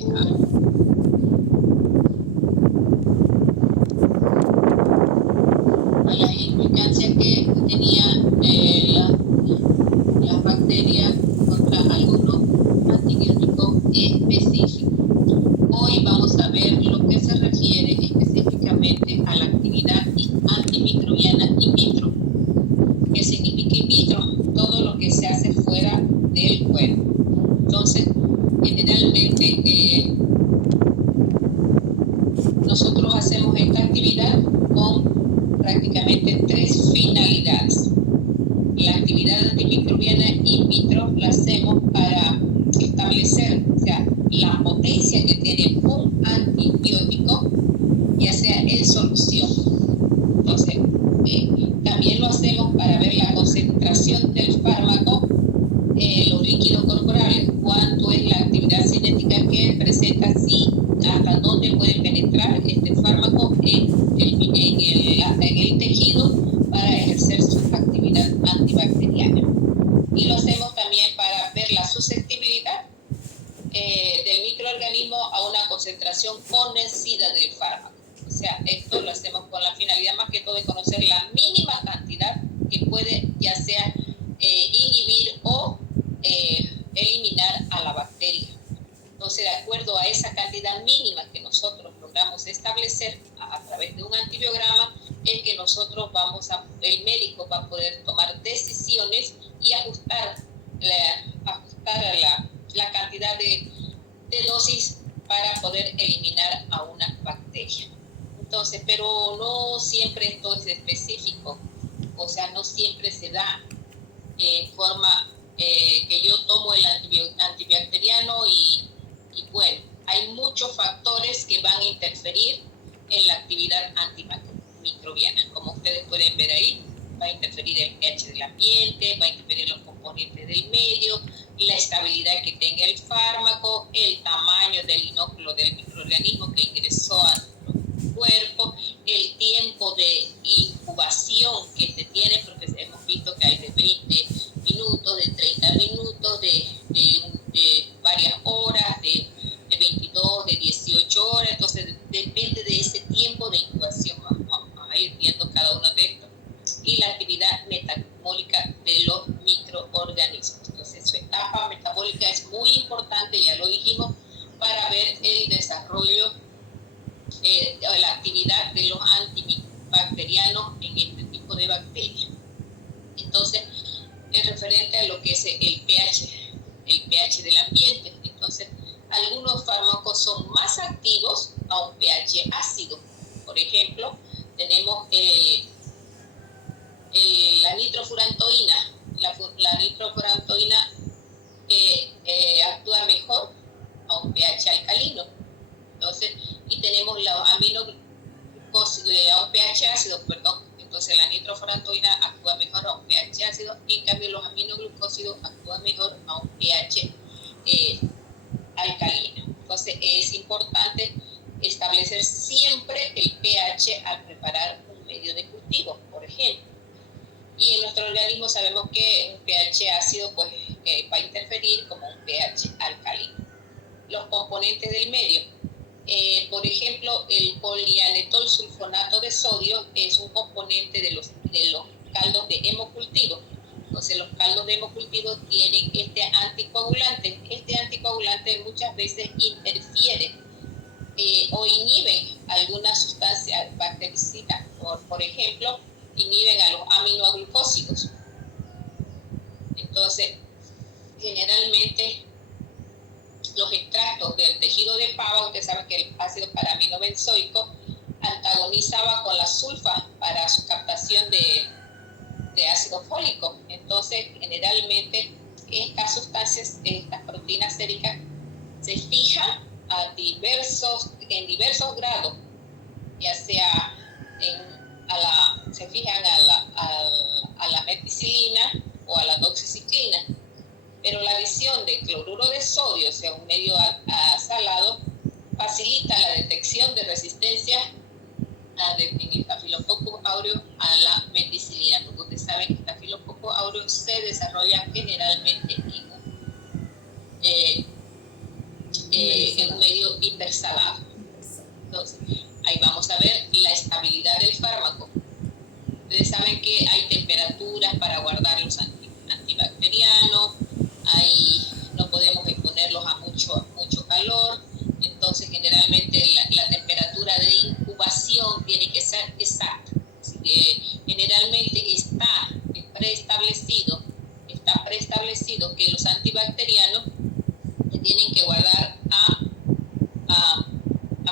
Ajá. A las implicancias que tenía las bacterias contra algunos antibióticos específicos. Hoy vamos a ver lo que se refiere específicamente a la actividad antimicrobiana in vitro. ¿Qué significa in vitro? Todo lo que se hace fuera del cuerpo. Entonces, generalmente nosotros hacemos esta actividad con prácticamente tres finalidades. La actividad antimicrobiana in vitro la hacemos para establecer, o sea, la potencia que tiene un antibiótico, ya sea en solución. Entonces, también lo hacemos para ver la concentración del fármaco, los líquidos corporales, cuánto es la actividad cinética que presenta, si hasta dónde puede penetrar este fármaco en el tejido para ejercer su actividad antibacteriana. Y lo hacemos también para ver la susceptibilidad del microorganismo a una concentración conocida del fármaco. O sea, esto lo hacemos con la finalidad más que todo de conocer la mínima cantidad que puede ya sea inhibir o eliminar a la bacteria. Entonces, de acuerdo a esa cantidad mínima que nosotros logramos establecer a través de un antibiograma, es que nosotros el médico va a poder tomar decisiones y ajustar la cantidad de dosis para poder eliminar a una bacteria. Entonces, pero no siempre esto es específico, o sea, no siempre se da en forma que yo tomo el antibacteriano y bueno, hay muchos factores que van a interferir en la actividad antimicrobiana. Como ustedes pueden ver ahí, va a interferir el pH del ambiente, va a interferir los componentes del medio, la estabilidad que tenga el fármaco, el tamaño del inóculo del microorganismo que ingresó a nuestro cuerpo, el tiempo de incubación que se tiene, porque hemos visto que hay de 20 minutos, de 30 minutos, de varias horas, de 22, de 18 horas, entonces depende de ese tiempo de incubación, vamos a ir viendo cada uno de estos. Y la actividad metabólica de los microorganismos. Entonces, su etapa metabólica es muy importante, ya lo dijimos, para ver el desarrollo la actividad de los antibacterianos en este tipo de bacterias. Entonces, es referente a lo que es el pH del ambiente. Entonces, algunos fármacos son más activos a un pH ácido. Por ejemplo, tenemos la nitrofurantoína. La nitrofurantoína actúa mejor a un pH alcalino. Entonces, y tenemos los aminoglucósidos a un pH ácido, perdón. Entonces, la nitrofurantoína actúa mejor a un pH ácido, y en cambio los aminoglucósidos actúan mejor a un pH alcalino. Entonces, es importante establecer siempre el pH al preparar un medio de cultivo, por ejemplo. Y en nuestro organismo sabemos que un pH ácido pues, va a interferir como un pH alcalino. Los componentes del medio. Por ejemplo, el polianetol sulfonato de sodio es un componente de los caldos de hemocultivo. Entonces, los caldos de hemocultivo tienen este anticoagulante. Este anticoagulante muchas veces interfiere o inhiben algunas sustancias bactericidas. Por ejemplo, inhiben a los aminoglucósidos. Entonces, generalmente los extractos del tejido de pava, usted sabe que el ácido paraminobenzoico antagonizaba con la sulfa para su captación de ácido fólico. Entonces, generalmente estas sustancias, estas proteínas séricas, se fijan en diversos grados, ya sea se fijan a la meticilina o a la doxiciclina. Pero la adición de cloruro de sodio, o sea, un medio salado, facilita la detección de resistencia del Staphylococcus aureus a la meticilina, porque ustedes saben que Staphylococcus aureus se desarrolla generalmente en medio hipersalado. Entonces, ahí vamos a ver la estabilidad del fármaco. Ustedes saben que hay temperaturas para guardar los antibacterianos, no podemos exponerlos a mucho calor, entonces generalmente la temperatura de incubación tiene que ser exacta. Generalmente está preestablecido que los antibacterianos se tienen que guardar a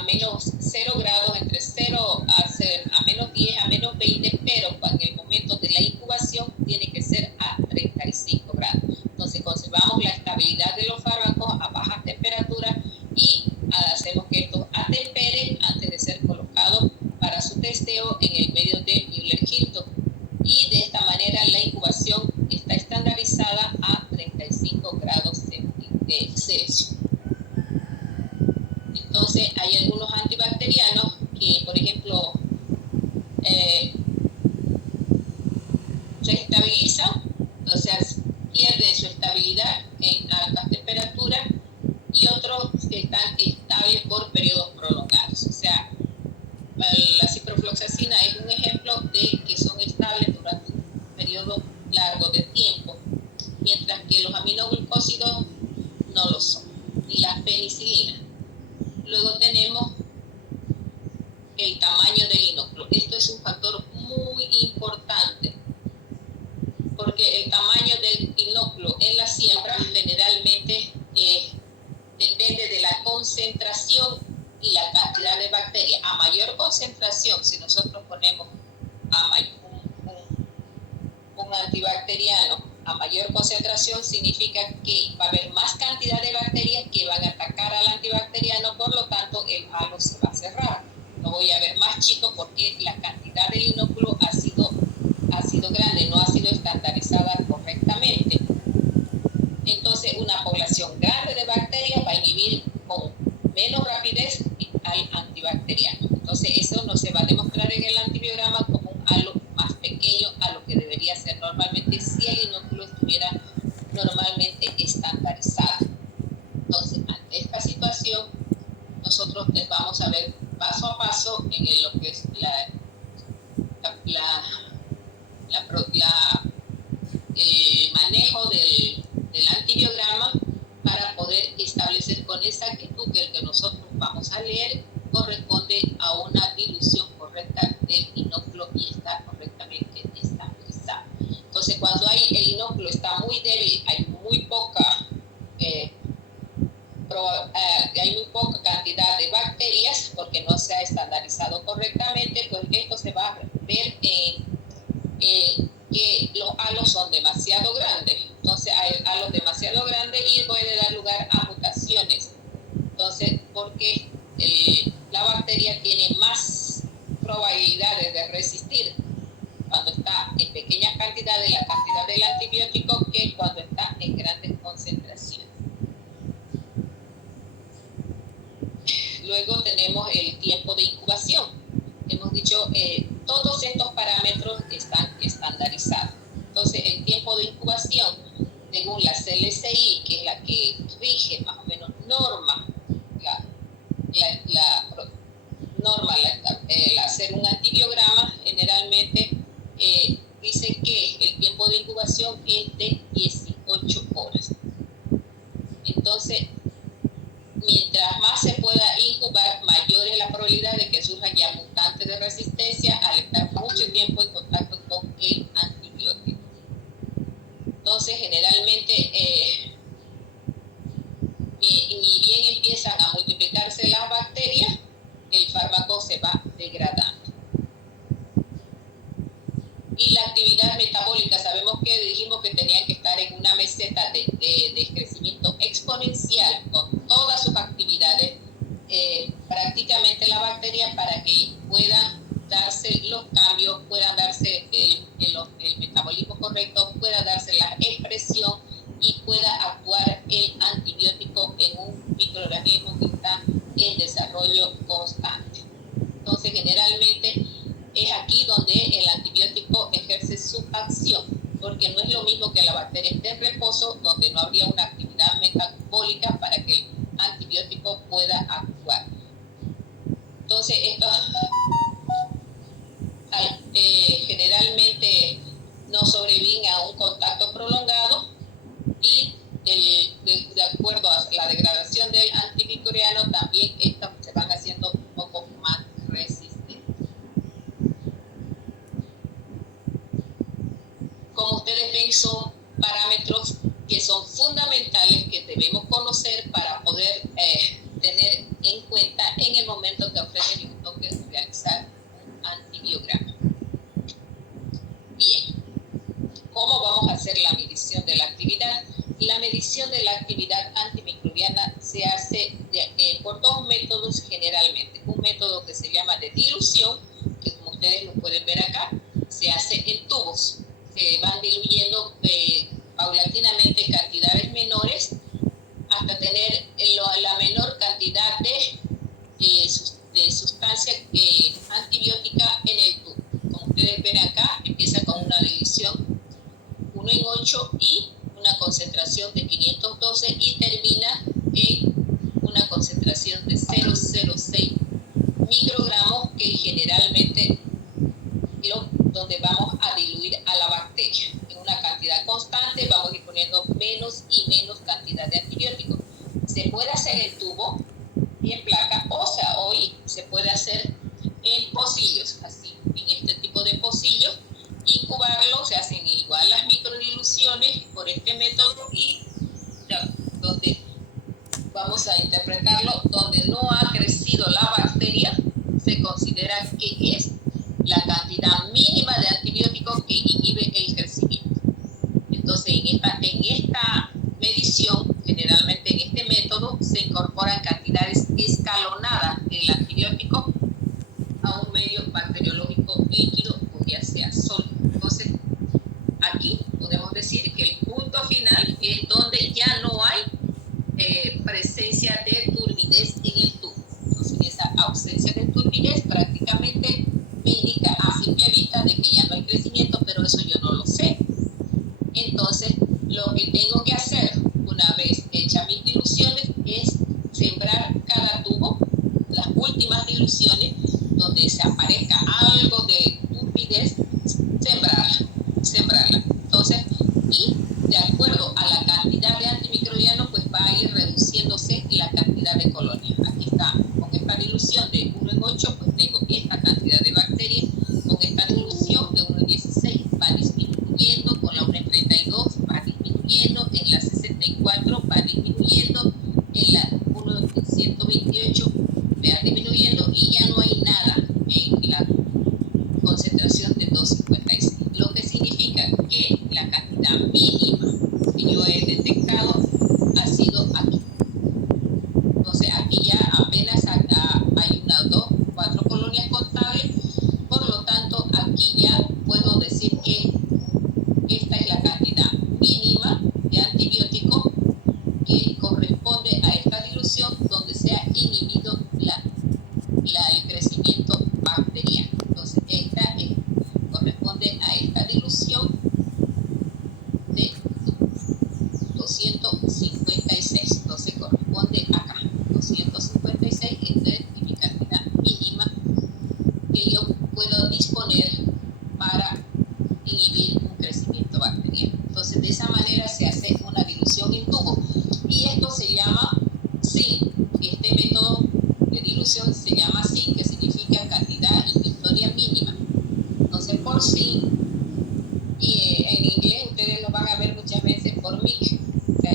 menos 0 grados, entre 0 a menos 10, a menos 20, pero en el momento de la incubación tiene que ser a 35 grados. Entonces conservamos la estabilidad de los fármacos a baja temperatura y hacemos que estos atemperen antes de ser colocados para su testeo en el medio de Müller-Hilton. Y de esta manera la incubación está estandarizada a 35 grados Celsius. Entonces hay algunos antibacterianos que, por ejemplo, se estabilizan, o sea, pierden su estabilidad en altas temperaturas, y otros que están estables por periodos prolongados. O sea, la ciprofloxacina es un ejemplo de que son estables durante un periodo largo de tiempo, mientras que los aminoglucósidos no lo son, ni las penicilinas. Luego tenemos el tamaño del inóculo. Esto es un factor muy importante, porque el tamaño del inóculo en la siembra generalmente depende de la concentración y la cantidad de bacterias. A mayor concentración, si nosotros ponemos un antibacteriano a mayor concentración, significa que va a haber más cantidad de bacterias que van a atacar al antibacteriano, por lo tanto el halo se va a cerrar. No voy a ver más chico porque la cantidad del inóculo ha sido grande, no ha sido estandarizada correctamente. Entonces una población grande de bacterias va a inhibir con menos rapidez al antibacteriano. Entonces eso no se va a demostrar en el antibiograma como un halo más pequeño a lo que debería ser normalmente si el inóculo estuviera normalmente estandarizado. Entonces, ante esta situación, nosotros les vamos a ver paso a paso en lo que es el manejo del antibiograma para poder establecer con exactitud que el que nosotros vamos a leer corresponde a una dilución correcta del inóculo y está correctamente estabilizado. Entonces, cuando el inóculo está muy débil, hay muy poca cantidad de bacterias porque no se ha estandarizado correctamente, pues esto se va a ver que los halos son demasiado grandes. Entonces hay halos demasiado grandes y puede dar lugar a mutaciones. Entonces, porque la bacteria tiene más probabilidades de resistir cuando está en pequeñas cantidades, la cantidad del antibiótico, que cuando está en grandes concentraciones. Luego tenemos el tiempo de incubación. Hemos dicho, todos estos parámetros están estandarizados. Entonces, el tiempo de incubación, según la CLSI, que es la que rige más o menos norma hacer un antibiograma, generalmente dice que el tiempo de incubación es de 18 horas. Entonces, mientras más se pueda incubar, mayor es la probabilidad de que surjan ya mutantes de resistencia al estar mucho tiempo en contacto con el antibiótico. Entonces, generalmente, ni bien empiezan a multiplicarse las bacterias, el fármaco se va degradando. Y la actividad metabólica, sabemos que dijimos que tenían que estar en una meseta de crecimiento exponencial con todas sus actividades, prácticamente la bacteria, para que puedan darse los cambios, puedan darse el metabolismo correcto, pueda darse la expresión y pueda actuar el antibiótico en un microorganismo que está en desarrollo constante. Entonces, generalmente es aquí donde el antibiótico ejerce su acción, porque no es lo mismo que la bacteria esté en reposo, donde no habría una actividad metabólica para que el antibiótico pueda Entonces, esto generalmente no sobreviven a un contacto prolongado y de acuerdo a la degradación del antimicrobiano, también estas se van haciendo un poco más resistentes. Como ustedes ven, son parámetros que son fundamentales que debemos conocer para poder tener en cuenta en el momento que a ustedes les toque realizar un antibiograma. Bien, ¿cómo vamos a hacer la medición de la actividad? La medición de la actividad antimicrobiana se hace por dos métodos generalmente. Un método que se llama de dilución, que como ustedes lo pueden ver acá, se hace en tubos. Se van diluyendo paulatinamente cantidades menores hasta tener la menor cantidad de sustancia antibiótica en el tubo. Como ustedes ven acá, empieza con una división 1 en 8 y una concentración de 512 y termina en una concentración de 0,06 microgramos, que generalmente donde vamos a diluir a la bacteria. En una cantidad constante vamos a ir poniendo menos y menos cantidad de antibióticos. Se puede hacer en tubo y en placa, o sea, hoy se puede hacer en pocillos, así, en este tipo de pocillos, incubarlo, se hacen igual las microdiluciones por este método y ya, donde vamos a interpretarlo, donde no ha crecido la bacteria, se considera que es la cantidad mínima de antibióticos que inhibe el crecimiento. Entonces, en esta medición, generalmente en este método, se incorporan cantidades escalonadas del antibiótico a un medio bacteriológico líquido o ya sea sólido. Entonces, aquí podemos decir que el punto final es donde ya no hay presencia de turbidez en el tubo. Entonces, esa ausencia de turbidez prácticamente me indica a simple vista de que ya no hay crecimiento, pero eso yo no lo sé. Entonces, lo que tengo que hacer una vez hechas mis diluciones es sembrar cada tubo, las últimas diluciones, donde se aparezca algo de turbidez, sembrarla. Entonces, y de acuerdo a la cantidad de antimicrobianos, pues va a ir reduciéndose la cantidad de colonias. Aquí está, con esta dilución de 1 en 8, pues tengo esta cantidad de bacterias. Con esta dilución de 1 en 16 va disminuyendo, con la 1 en 32 va disminuyendo, en la 64 va disminuyendo, en la 1 en 128 va disminuyendo y ya no hay nada en la concentración de 256, lo que significa que la cantidad mínima que yo he detectado ha sido aquí. Entonces aquí ya apenas hay 1, 2, 4 colonias contables, por lo tanto aquí ya puedo decir que esta es la cantidad mínima de antibiótico que corresponde a esta dilución donde se ha inhibido el crecimiento bacteriano. Entonces esta corresponde a esta dilución de 256. Entonces corresponde acá 256, esta es mi cantidad mínima que yo puedo disponer para inhibir un crecimiento bacteriano. Entonces de esa manera se hace una dilución en tubo y esto se llama SIN. Este método de dilución se llama SIN, que significa cantidad inhibitoria mínima. Entonces por SIN, y en inglés ustedes lo van a ver muchas veces por MIC, o sea,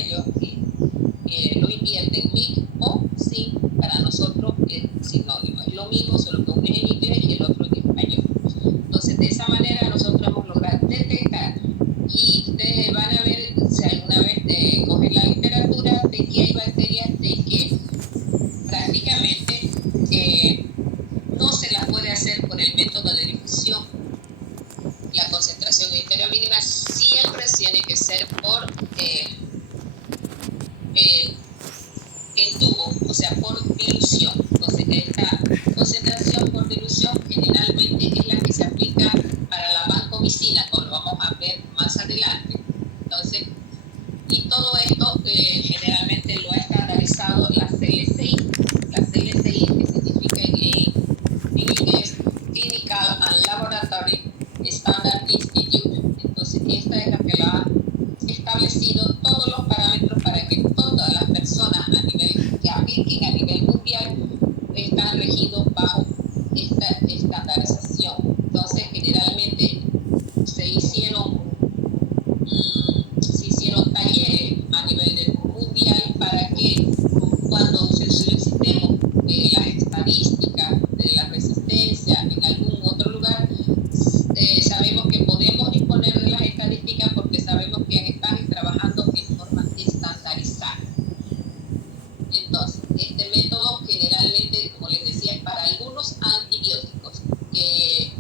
lo invierten MIC o SIN, para nosotros es sinónimo, es lo mismo, solo que uno es en inglés y el otro en español. Entonces de esa manera nosotros hemos logrado detectar, y ustedes van a ver si alguna vez cogen la literatura, de que hay bacterias de que prácticamente no se las puede hacer por el método de difusión. La concentración interior mínima siempre tiene que ser por en tubo, o sea, por dilución. Entonces, esta concentración por dilución generalmente es la que se aplica para la vancomicina, como lo vamos a ver más adelante. Entonces, y todo esto generalmente lo ha estandarizado la CLCI. La CLCI, que significa a nivel mundial están regidos bajo esta estandarización. Entonces, generalmente se hicieron talleres a nivel mundial para que cuando solicitemos las estadísticas de la resistencia en algún otro lugar, sabemos que podemos disponer de las estadísticas porque sabemos que están trabajando en forma estandarizada. Entonces, este método generalmente, como les decía, es para algunos antibióticos que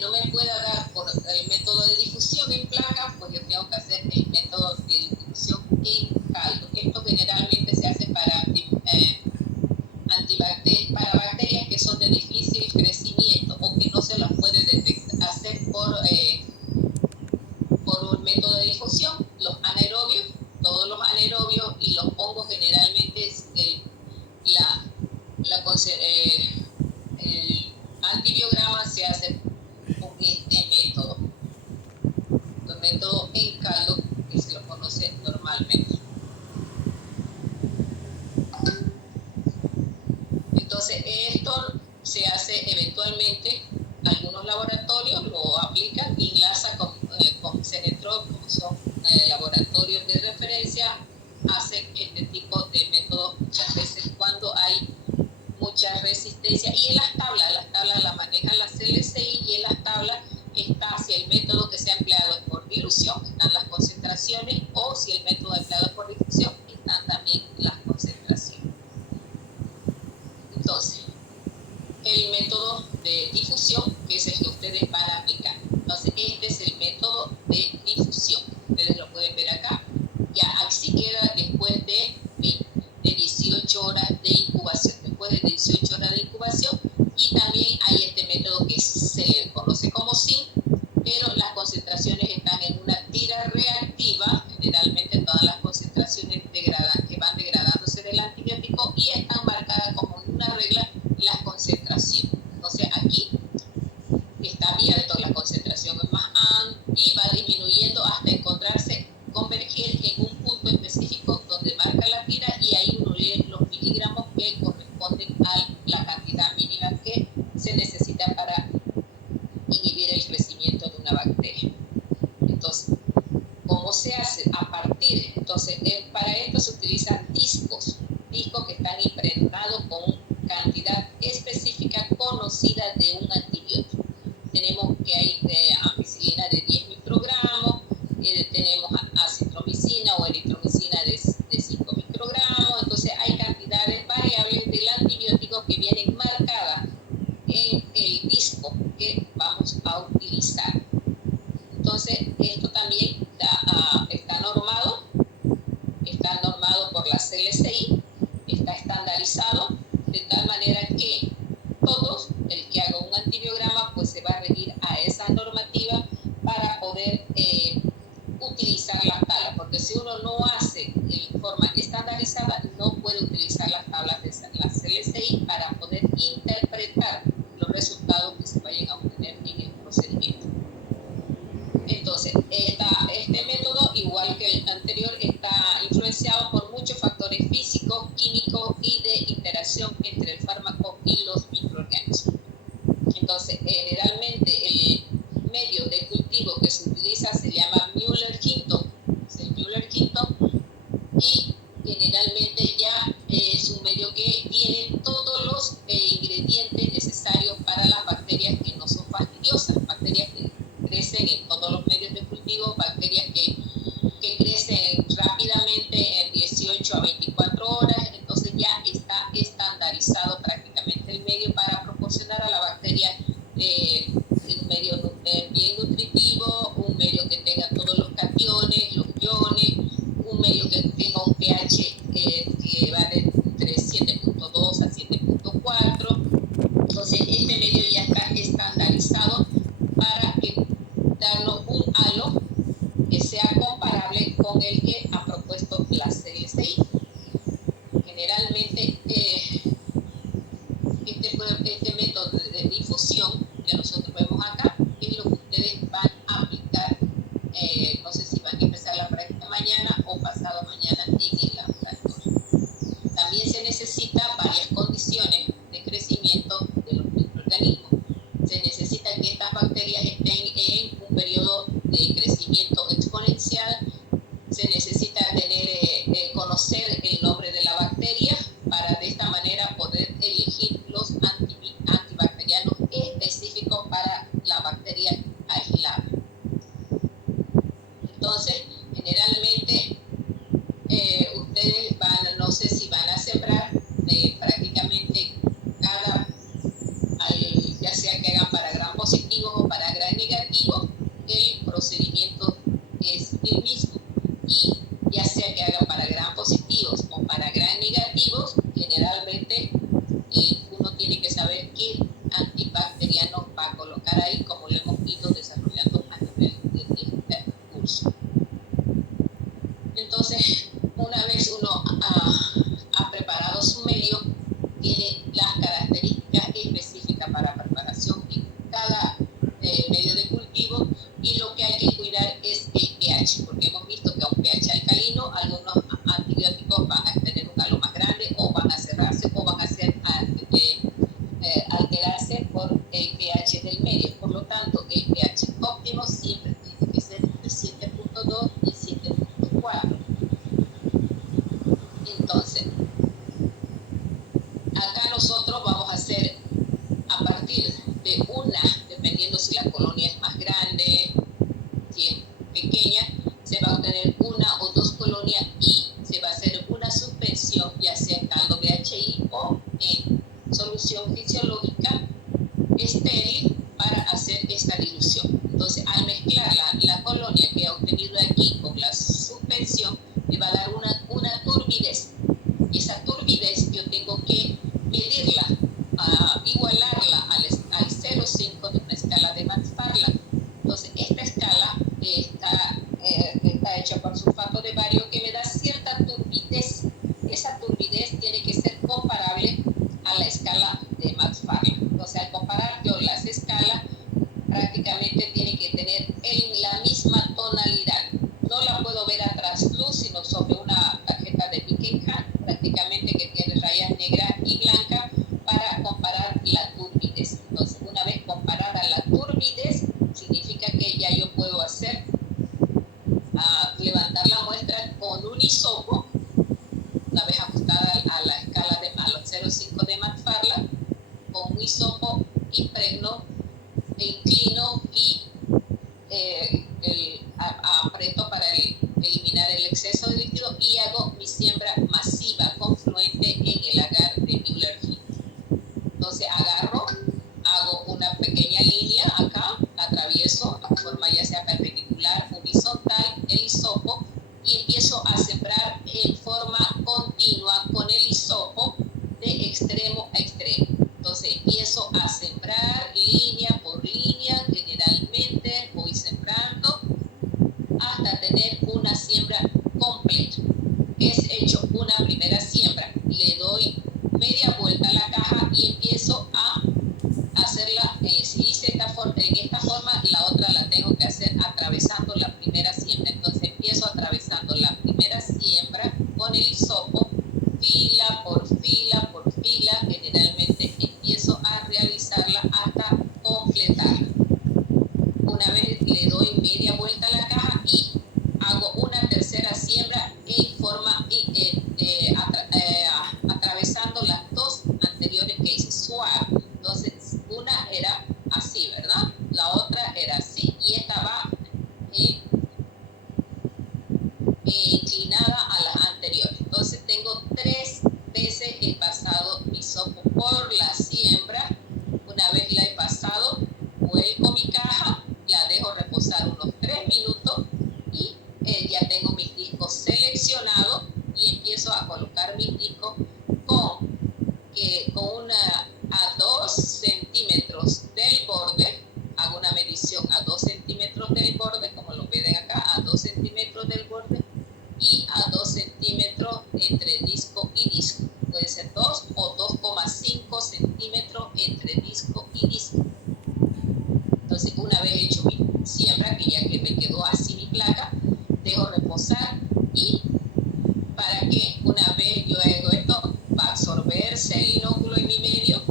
no me pueda dar por el método de difusión en placa, pues yo tengo que hacer el método de difusión en caldo. Esto generalmente se hace para bacterias que son de difícil crecimiento o que no se las puede hacer por un método de difusión. Los anaerobios, todos los anaerobios y los hongos generalmente el antibiograma se hace con este método, el método en caldo, que se lo conoce normalmente. Entonces, esto se hace eventualmente, algunos laboratorios lo aplican y enlazan con Cenetrol, como son laboratorios de referencia, hacen este tipo de métodos muchas veces cuando hay mucha resistencia. Y en las tablas las manejan las CLCI, y en las tablas está si el método que se ha empleado es por dilución, están las concentraciones, o si el método empleado es por difusión, están también las concentraciones. Entonces, el método de difusión, que es el que ustedes van a aplicar. Entonces, este es el método de difusión. Ustedes lo pueden ver acá. Ya así queda después de 18 horas de incubación. Después de 18 horas de incubación, y también hay este método que se conoce como zinc, pero las concentraciones están en una tira reactiva, generalmente todas las concentraciones que van degradándose del antibiótico, y están marcadas como en una regla las concentraciones. Entonces aquí está abierto, la concentración es más y va disminuyendo hasta encontrarse, converger en un punto específico donde marca la tira, y ahí uno lee los miligramos que corresponden a la cantidad mínima que se necesita para inhibir el crecimiento de una bacteria. Entonces, ¿cómo se hace? A partir, entonces, para esto se utilizan discos que están impregnados con cantidad específica conocida de un antibiótico. Tenemos que hay ampicilina de 10 microgramos, tenemos acitromicina o eritromicina de 5 microgramos. Entonces hay cantidades variables del antibiótico que vienen marcadas en el disco que vamos a utilizar. Entonces esto también está normado por la CLCI, está estandarizado de tal manera que todos, el que haga un antibiograma, pues se va a regir a esa normativa para poder utilizar las tablas, porque si uno no hace en forma estandarizada, no puede utilizar las tablas de la CLCI para poder interpretar los resultados que se vayan a obtener en el procedimiento. Entonces, este método, igual que el anterior, está influenciado por muchos factores físicos, químicos y de interacción entre el fármaco y los microorganismos. Entonces, generalmente el medio de cultivo que se utiliza se llama Müller-Hinton, es el Müller-Hinton, y generalmente ya es un medio que tiene todos los uno tiene que saber qué antibacteriano va a colocar ahí, como lo hemos ido desarrollando a nivel de este curso. Entonces, una vez uno ha preparado su medio, tiene las características específicas para preparación en cada medio de cultivo, y lo que hay que cuidar es el pH, porque hemos visto que a un pH alcalino algunos antibióticos van a tener un halo más grande, o van a cerrarse, o van a alterarse por el pH del medio. Por lo tanto, el pH óptimo siempre tiene que ser entre 7.2 y 7.4. Entonces, acá nosotros vamos a hacer a partir de una, dependiendo si la colonia es más grande, si es pequeña, se va a obtener una o dos colonias y se va a hacer una suspensión, ya sea en caldo BHI o en solución fisiológica estéril, para hacer esta dilución. Entonces, al mezclar la colonia que he obtenido aquí con la suspensión, me va a dar una turbidez. Esa turbidez yo tengo que medirla, igualarla al 0,5 de una escala de McFarland. Entonces, esta escala está hecha por sulfato de bario, que me da cierta turbidez. Esa turbidez tiene que ser comparable a la escala de McFarland. Entonces, al comparar yo las escalas, prácticamente tiene que tener la misma tonalidad. No la puedo ver a trasluz, sino sobre una tarjeta de Buckingham, prácticamente que tiene rayas negras y blancas, para comparar la turbidez. Entonces, una vez comparada la turbidez, significa que ya yo puedo hacer, levantar la muestra con un hisopo, una vez ajustada a la escala de a los 0,5 de McFarland, con un hisopo impregno, inclino y aprieto para eliminar el exceso de líquido, y hago mi siembra masiva confluente en el agar de Müller-Fink. Entonces agarro, hago una pequeña línea acá, atravieso a forma ya sea perpendicular, horizontal, el hisopo, y empiezo a sembrar en forma continua con el hisopo de extremo a extremo. Entonces empiezo a sembrar línea por línea, generalmente voy sembrando hasta tener una siembra completa. Es hecho una primera siembra, le doy media vuelta a la caja y empiezo a hacerla, si hice en esta forma, la otra la tengo que hacer atravesando la primera siembra. Entonces empiezo atravesando la primera siembra con el hisopo, fila por fila por fila, generalmente empiezo a realizarla hasta completarla. Una vez le doy media vuelta a la caja y hago una tercera siembra en forma, atravesando las dos anteriores que hice suave. Entonces, una era así, ¿verdad? La otra era así, y esta va inclinada a las anteriores. Entonces, tengo 3 veces he pasado mi hisopo por la siembra. Una vez la he pasado, vuelco mi caja, la dejo reposar unos 3 minutos y ya tengo mis discos seleccionados, y empiezo a colocar mis discos a 2 centímetros del borde. Hago una medición a 2 centímetros del borde, como lo ven acá, a 2 centímetros del borde, y a 2 centímetros entre disco y disco. Puede ser 2 o 2,5 centímetros entre disco y disco. Entonces, una vez hecho mi siembra, que ya que me quedó así mi placa, dejo reposar, y para que una vez yo hago esto, va a absorberse el inóculo en mi medio,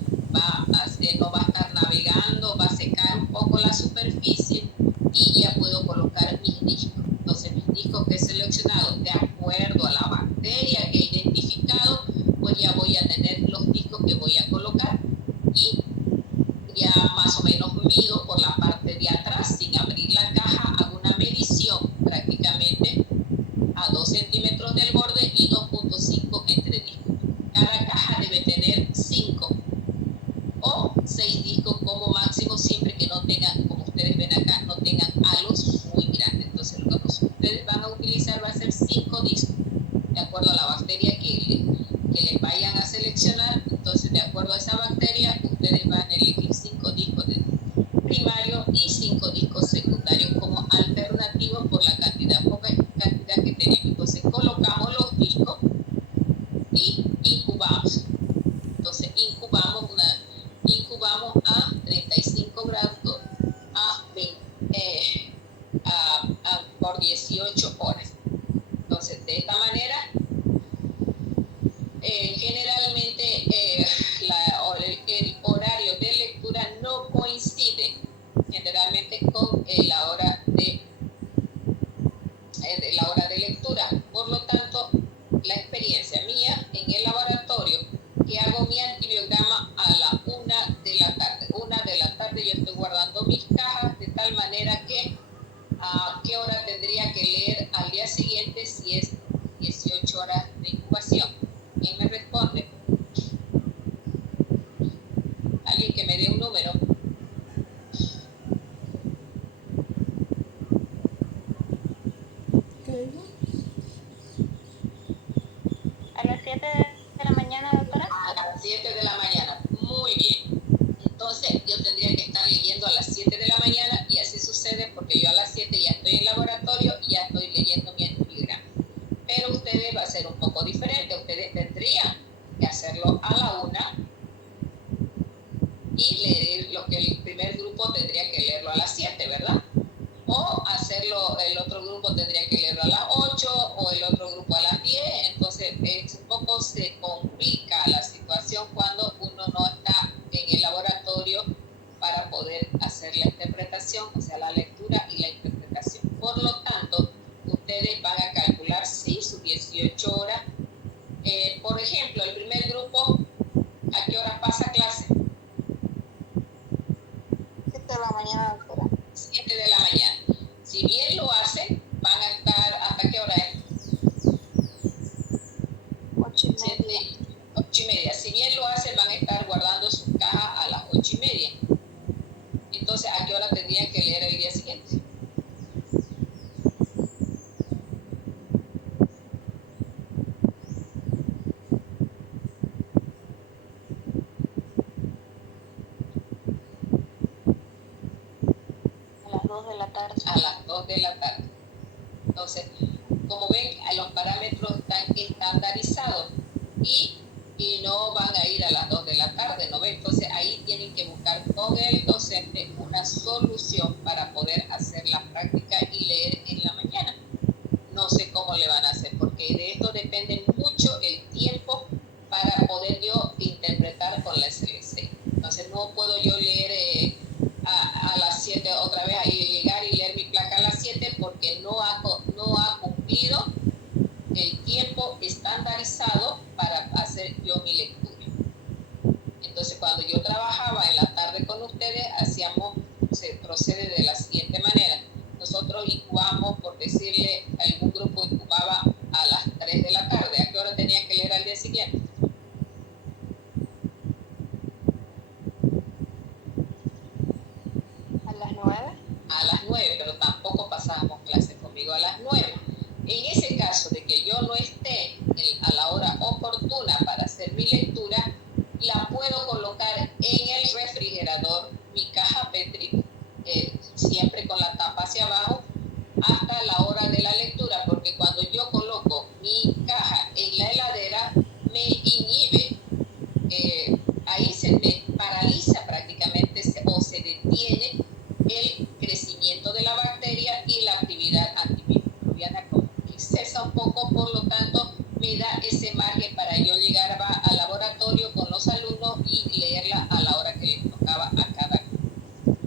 no va a estar navegando, va a secar un poco la superficie, y ya puedo colocar mis discos. Entonces, mis discos que he seleccionado de acuerdo a la bacteria que he identificado, pues ya voy a tener los discos que voy a colocar, y ya más o menos mido por la parte de atrás, sin abrir la caja, hago una medición prácticamente a 2 centímetros del borde y 2,5 entre discos. Cada caja debe tener 5 o 6 discos como máximo, siempre que no tengan, como ustedes ven acá, no tengan halos muy grandes. Entonces, lo que ustedes van a utilizar va a ser 5 discos, de acuerdo a la bacteria que les vayan a seleccionar. Entonces, de acuerdo número. Okay. ¿A las 7 de la mañana, doctora? A las 7 de la mañana, muy bien. Entonces yo tendría que estar leyendo a las 7 de la mañana y así sucede porque yo a las 7 ya estoy en el laboratorio y ya estoy leyendo mi antibiograma. Pero ustedes va a ser un poco diferente, ustedes tendrían que hacerlo a la 1 y leer lo que el primer grupo tendría que leerlo a las 7, ¿verdad? O hacerlo, el otro grupo tendría que leerlo a las 8 o el otro grupo a las 10, entonces un poco se complica la situación cuando uno no está en el laboratorio para poder hacer la interpretación, o sea, la lectura y la interpretación. Por lo tanto, ustedes van a calcular, sí, sus 18 horas. Por ejemplo, el primer grupo, ¿a qué hora pasa clase? 7 de la mañana, doctora. 7 de la mañana. Si bien lo hacen, van a estar, ¿hasta qué hora es? 8:30. 8:30. Si bien lo hacen, van a estar guardando sus cajas a las 8:30. Entonces, ¿a qué hora tendrían que leer el día siguiente? A las 2 de la tarde. A las 2 de la tarde. Entonces, como ven, los parámetros están estandarizados y no van a ir a las 2 de la tarde, ¿no ven? Entonces, ahí tienen que buscar con el docente una solución para poder hacer la práctica y leer en la mañana. No sé cómo le van a hacer, porque de esto depende mucho el tiempo para poder yo interpretar con la SLC. Entonces, no puedo yo leer a las 7 otra vez, ahí llegar y leer mi placa a las 7 porque no ha cumplido el tiempo estandarizado para hacer yo mi lectura. Entonces, cuando yo trabajaba en la tarde con ustedes, se procede de la siguiente manera. Nosotros incubamos, por decirle, algún grupo incubaba a las 3 de la tarde. ¿A qué hora tenían que leer al día siguiente? A las 9. A las 9, pero tampoco pasábamos clase conmigo a las 9. En ese caso de que yo no esté a la hora oportuna para hacer mi lectura, la puedo colocar en el refrigerador, mi caja Petri, siempre con la tapa hacia abajo, hasta la hora de la lectura, porque cuando yo coloco mi caja en la heladera, me inhibe, ahí se me paraliza prácticamente o se detiene el crecimiento de la bacteria y la actividad antimicrobiana como que cesa un poco, por lo tanto me da ese margen para yo llegar al laboratorio con los alumnos y leerla a la hora que les tocaba a cada uno.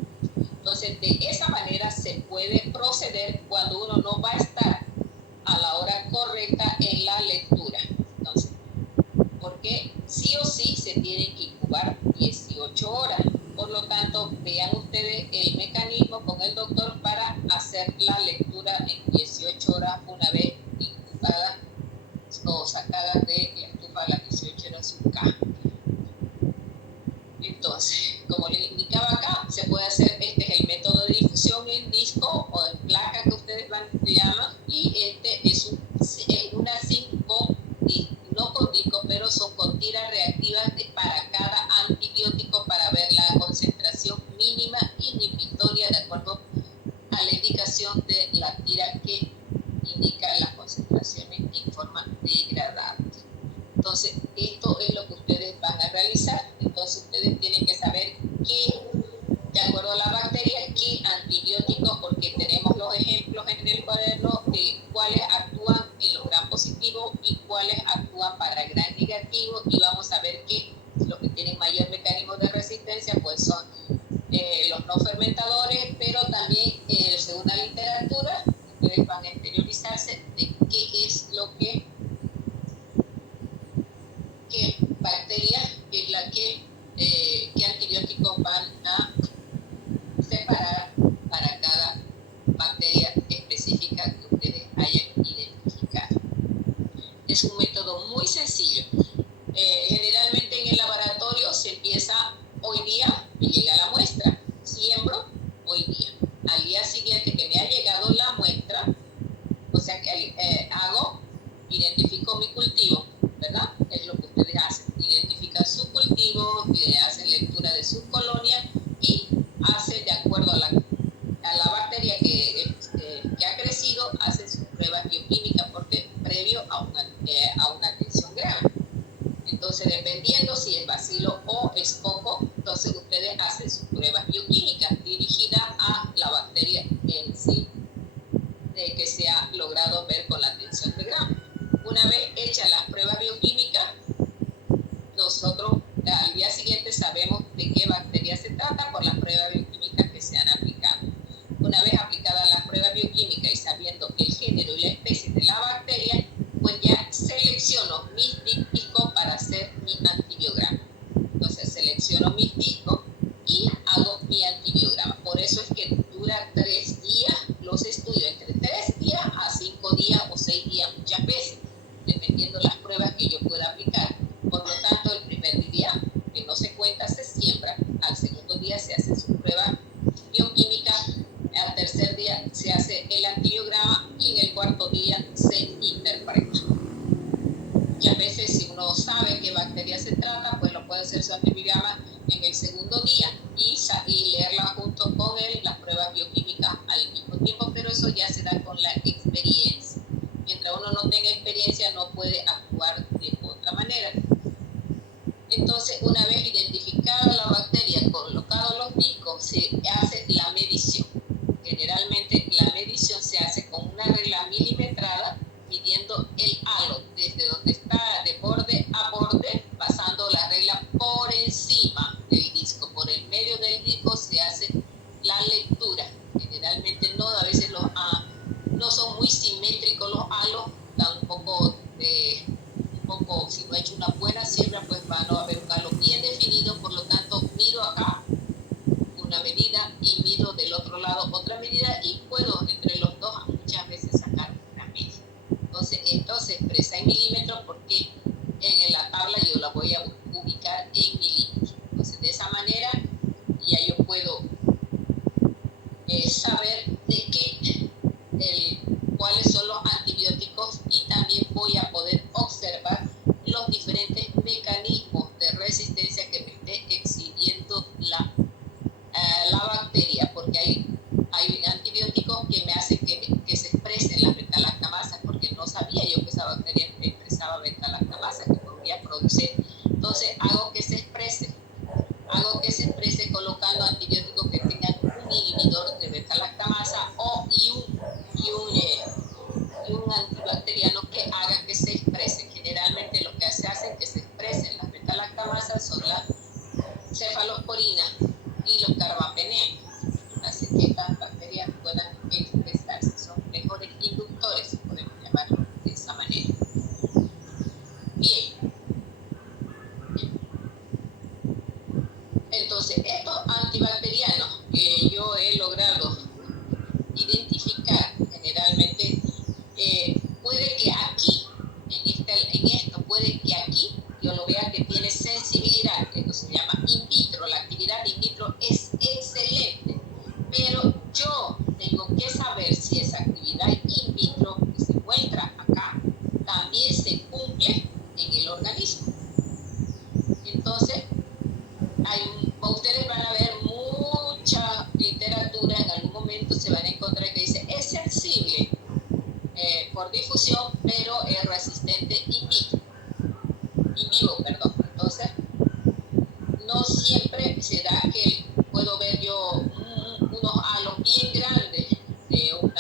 Entonces, de esa manera se puede proceder cuando uno no va a estar a la hora correcta en la lectura. Entonces, porque sí o sí se tienen que incubar 18 horas. Por lo tanto, vean ustedes el mecanismo con el doctor para hacer la lectura en 18 horas una vez incubadas o sacadas de la estufa a las 18 horas su caja. Entonces, como les indicaba acá, se puede hacer, este es el método de difusión en disco o en placa que ustedes llaman, y este es una zinc no con disco, pero son con tiras reactivas para cada antibiótico para ver la concentración mínima inhibitoria de acuerdo a la indicación de la tira que indica las concentraciones en forma degradante. Entonces, esto es lo que ustedes van a realizar. Entonces, ustedes tienen que saber de acuerdo a la bacteria, qué antibióticos, porque tenemos los ejemplos en el cuaderno de cuáles actúan en los gram positivos y cuáles actúan para gran negativo, y vamos a ver que los que tienen mayor mecanismo hace lectura de sus colonias y hace, de acuerdo a la bacteria que ha crecido, hace sus pruebas bioquímicas porque previo a una atención grave. Entonces, dependiendo si es bacilo o es coco, entonces ustedes hacen sus pruebas bioquímicas dirigidas a la bacteria en sí, que se ha logrado ver con la atención de gramo. Una vez hechas las pruebas bioquímicas, nosotros al día siguiente sabemos de qué bacteria se trata por las pruebas bioquímicas que se han aplicado. Una vez aplicadas las pruebas bioquímicas y sabiendo el género y la especie de la bacteria, pues ya selecciono mis discos para hacer mi antibiograma. Entonces selecciono mis discos y hago mi antibiograma. Por eso es que dura 3 días los estudios, entre 3 días a 5 días o 6 días muchas veces, dependiendo las pruebas que yo pueda aplicar. Por lo tanto, el primer día que no se cuenta se siembra, al segundo día se hace su prueba bioquímica, al tercer día se hace el antibiograma y en el cuarto día se interpreta. Muchas veces, si uno sabe qué bacteria se trata, pues lo puede hacer su antibiograma en el segundo día y leerla junto con las pruebas bioquímicas al mismo tiempo, pero eso ya se da con la experiencia. Mientras uno no tenga experiencia, no puede actuar de otra manera. Entonces, una vez identificada la bacteria, colocados los discos, se hace la medición. Generalmente la medición se hace con una regla milimetrada, midiendo el halo desde donde está de borde a borde, pasando la regla por encima del disco. Por el medio del disco se hace la lectura. Generalmente no, a veces no son muy simétricos los halos, dan un poco, si no he hecho una buena siembra, pues va a no haber un halo bien definido. Por lo tanto, mido acá una medida y mido del otro lado otra medida y puedo entre los dos muchas veces sacar una media. Entonces, esto se expresa en milímetros porque en la tabla yo la voy a ubicar en milímetros. Entonces, de esa manera ya yo puedo saber cuáles son los antibióticos y también voy a poder observar los diferentes mecanismos de resistencia que me esté exhibiendo la bacteria, porque hay antibióticos que me hacen que se expresen las beta-lactamasas, porque no sabía yo que esa bacteria expresaba beta-lactamasas que podría producir. Entonces hago que se exprese colocando antibióticos que tengan un inhibidor de beta-lactamasa y un antibacteriano que haga que se expresen. Generalmente lo que se hace es que se expresen las beta-lactamasas son las cefalosporinas y los carbapenemas. Así que estas bacterias puedan expresarse, son mejores inductores, podemos llamarlo de esa manera. Bien. Entonces, estos antibacterianos que yo he logrado identificar generalmente, puede que aquí, en esto, puede que aquí yo lo vea que tiene sensibilidad, esto se llama in vitro, la actividad in vitro es excelente, pero yo tengo que saber si esa actividad in vitro que se encuentra acá también se cumple en el organismo. Entonces, ustedes van a ver mucha literatura, en algún momento se van a encontrar que dice es sensible por difusión, pero es resistente in vivo. Entonces, no siempre se da que puedo ver yo unos halos bien grandes de un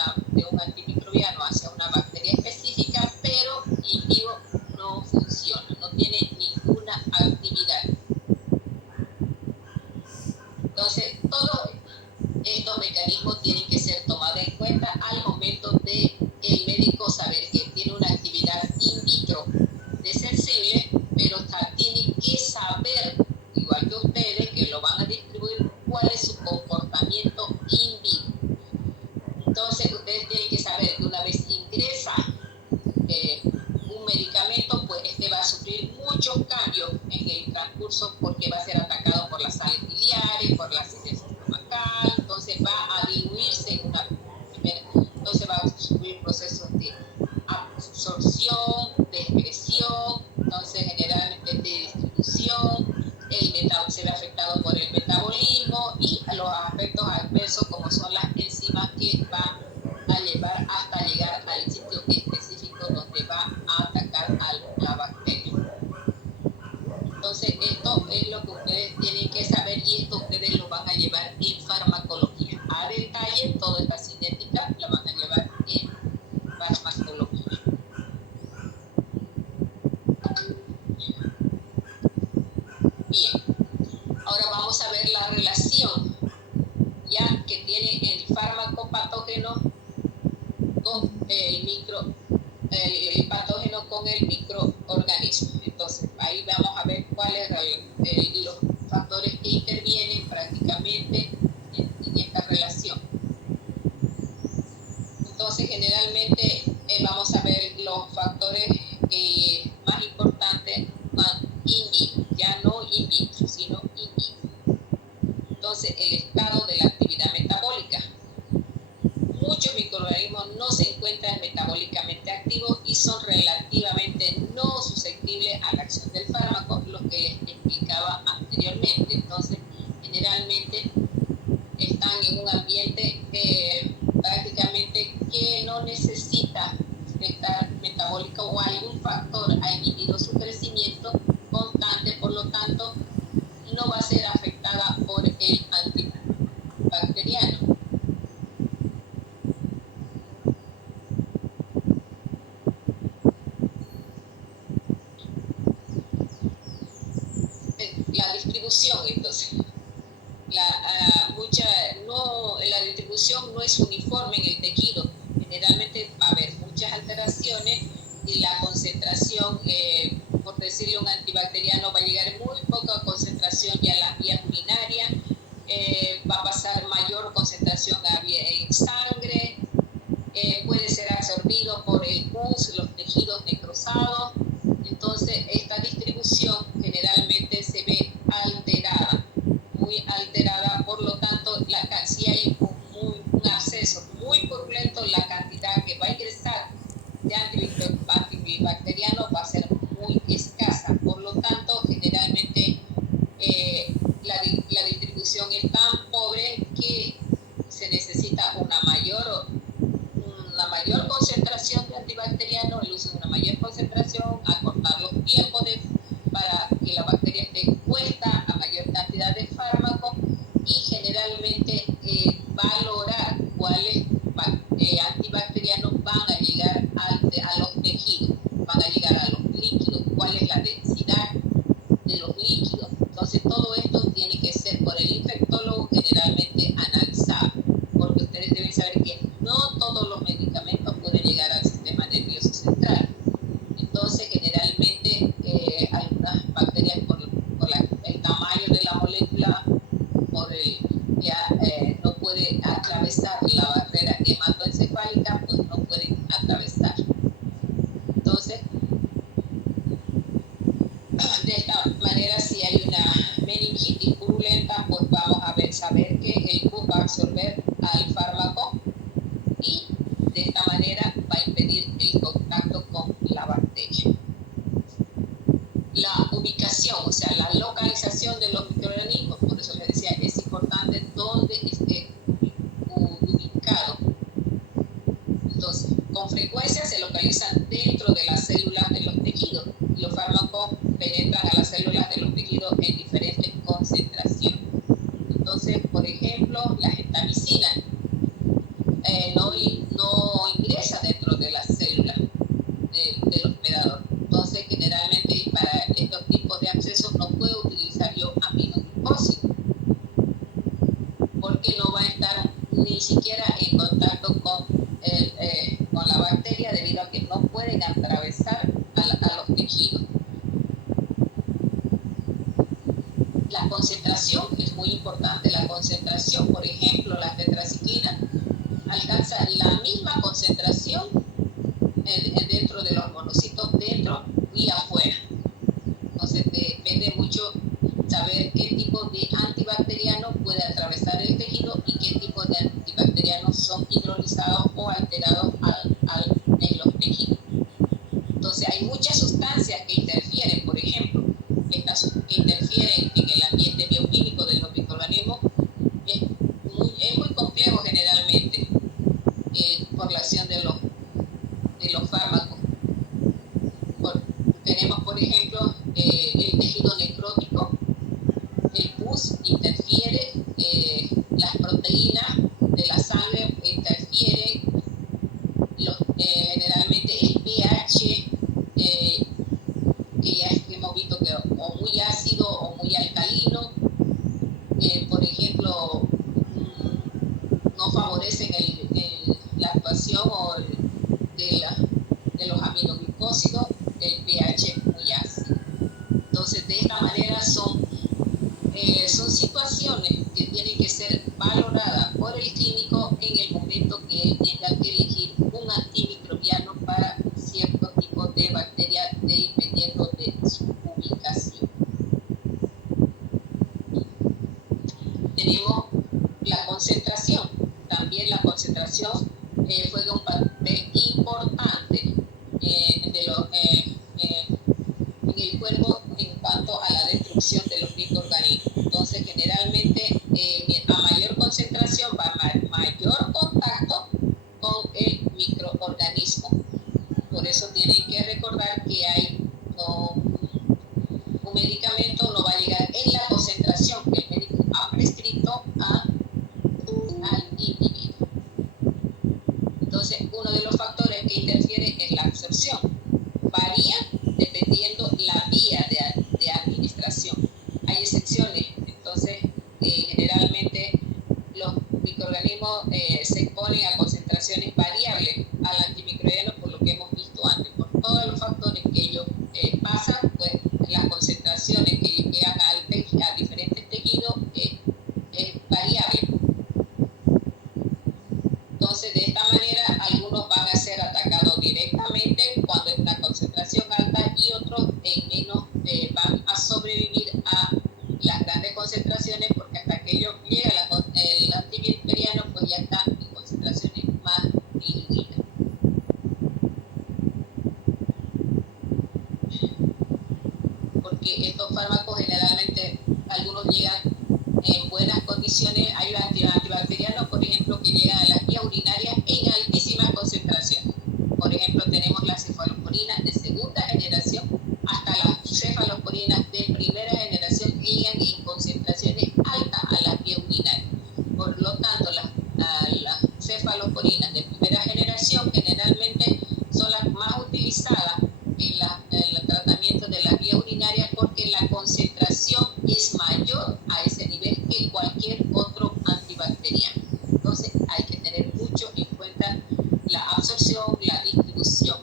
antimicrobiano hacia una bacteria específica, pero in vivo no funciona, no tiene ninguna actividad. Entonces, todos estos mecanismos tienen que ser tomados en cuenta al momento de el médico saber que tiene una actividad in vitro de sensible, pero tiene que saber, igual que ustedes, que metabolismo y a los aspectos adversos como son las enzimas que van a llevar hasta llegar al sitio específico donde va a atacar a la bacteria. Entonces, esto es lo que ustedes tienen que saber y esto ustedes lo van a llevar en farmacología. A detalle, toda esta cinética la van a llevar en farmacología. Bien, ahora vamos a ver la relación ya que tiene el fármaco patógeno con el patógeno con el microorganismo. Entonces, ahí vamos a ver cuáles son los factores que intervienen prácticamente en esta relación. Entonces, generalmente vamos a ver los factores más importantes in vivo, ya no in vitro, sino in vivo. Entonces, el estado de la actividad metabólica. Muchos microorganismos no se encuentran metabólicamente activos y son relativamente no susceptibles a la acción del fármaco, lo que les explicaba anteriormente. Entonces, generalmente están en un ambiente prácticamente que no necesita estar metabólico o algún factor ha inhibido su crecimiento constante, por lo tanto, no va a ser afectada por el antibacteriano. La distribución, entonces, la distribución no es uniforme en el tejido. Generalmente va a haber muchas alteraciones y la concentración, por decirlo, un antibacteriano va a llegar en muy poca concentración ya a las vías urinarias, va a pasar mayor concentración en sangre, puede ser absorbido por el pus, los tejidos necrosados. Entonces, esta distribución generalmente se ve alterada, muy alterada, por lo tanto, si hay un acceso muy purulento, la cantidad que va a ingresar de antibacteriano va a ser muy escasa. Por lo tanto, generalmente la distribución es tan pobre que se necesita una mayor concentración de antibacteriano, el uso de una mayor concentración, acortar los tiempos para que la bacteria esté expuesta a mayor cantidad de fármaco y generalmente valorar cuáles antibacterianos van a llegar a los tejidos, van a llegar a los líquidos, cuál es la densidad de los líquidos. Entonces, todo esto tiene que ser por el infectólogo generalmente analizado, porque ustedes deben saber que no todos los medicamentos pueden llegar al sistema nervioso central. Entonces, generalmente, algunas bacterias por el tamaño de la molécula, no puede atravesar la barrera hematoencefálica, pues no pueden atravesar. Entonces, de esta manera, si hay una meningitis purulenta, pues vamos a saber que el pus va a absorber al fármaco y de esta manera va a impedir el contacto con la bacteria. La ubicación, o sea, la localización de los microorganismos, por eso les decía, es importante dónde esté ubicado. Entonces, con frecuencia se localizan dentro de las células de los tejidos. Los fármacos penetran a las células de los tejidos en diferentes concentraciones. Entonces, por ejemplo, la gentamicina no ingresa dentro de las células del hospedador. Entonces, generalmente para estos tipos de accesos no puedo utilizar yo aminoglucósido, porque no va a estar ni siquiera en contacto con la bacteria, debido a que no pueden atravesar a los tejidos. La concentración es muy importante. La concentración, por ejemplo, la tetraciclina alcanza la misma concentración dentro de los monocitos, dentro y afuera. Entonces, depende mucho saber qué tipo de antibacteriano puede atravesar el tejido y qué tipo de antibacterianos son hidrolizados o alterados en los tejidos. Entonces, hay muchas sustancias que interfieren, por ejemplo, estas que interfieren en el ambiente bioquímico de los microorganismos pus interfiere, las proteínas de la sangre interfieren, generalmente el pH, que ya hemos visto que o muy ácido o muy alcalino, por ejemplo, no favorecen la actuación de los aminoglucósidos, el pH es muy ácido. Entonces, de esta manera son situaciones que tienen que ser valoradas por el clínico en el momento que él tenga que elegir un antimicrobiano para cierto tipo de bacteria dependiendo de su ubicación. Tenemos la concentración. También la concentración juega un papel importante en el cuerpo en cuanto a la destrucción de los microorganismos. Entonces, generalmente, a mayor concentración va a haber mayor contacto con el microorganismo. Por eso tienen que recordar que un medicamento no va a llegar en la concentración que el médico ha prescrito al individuo. Entonces, uno de los factores que interfiere es la absorción. Varía dependiendo la vía de administración. Hay excepciones. Entonces, generalmente los microorganismos se exponen a concentraciones variables al antimicrobiano, por lo que hemos visto antes. Por todos los factores que ellos pasan, pues las concentraciones que llegan a diferentes tejidos es variable. Entonces, de esta manera, algunos van a ser atacados directamente cuando es una concentración alta y otros menos van a sobrevivir a las grandes concentraciones, porque hasta que ellos llega el antimicrobiano, pues ya está en concentraciones más diluidas. Porque estos fármacos generalmente, algunos llegan en buenas condiciones. Hay antibacterianos, por ejemplo, que llegan a las vías urinarias en altísimas concentraciones. Por ejemplo, tenemos las cefalosporinas de segunda generación hasta las cefalosporinas de primera generación que llegan en concentraciones altas a las vías urinarias. Por lo tanto, las cefalosporinas de primera generación generalmente son las más utilizadas en el tratamiento de las vías urinarias, porque la concentración es mayor a ese nivel que cualquier otro antibacteriano. Entonces hay que tener mucho en cuenta la absorción, la distribución.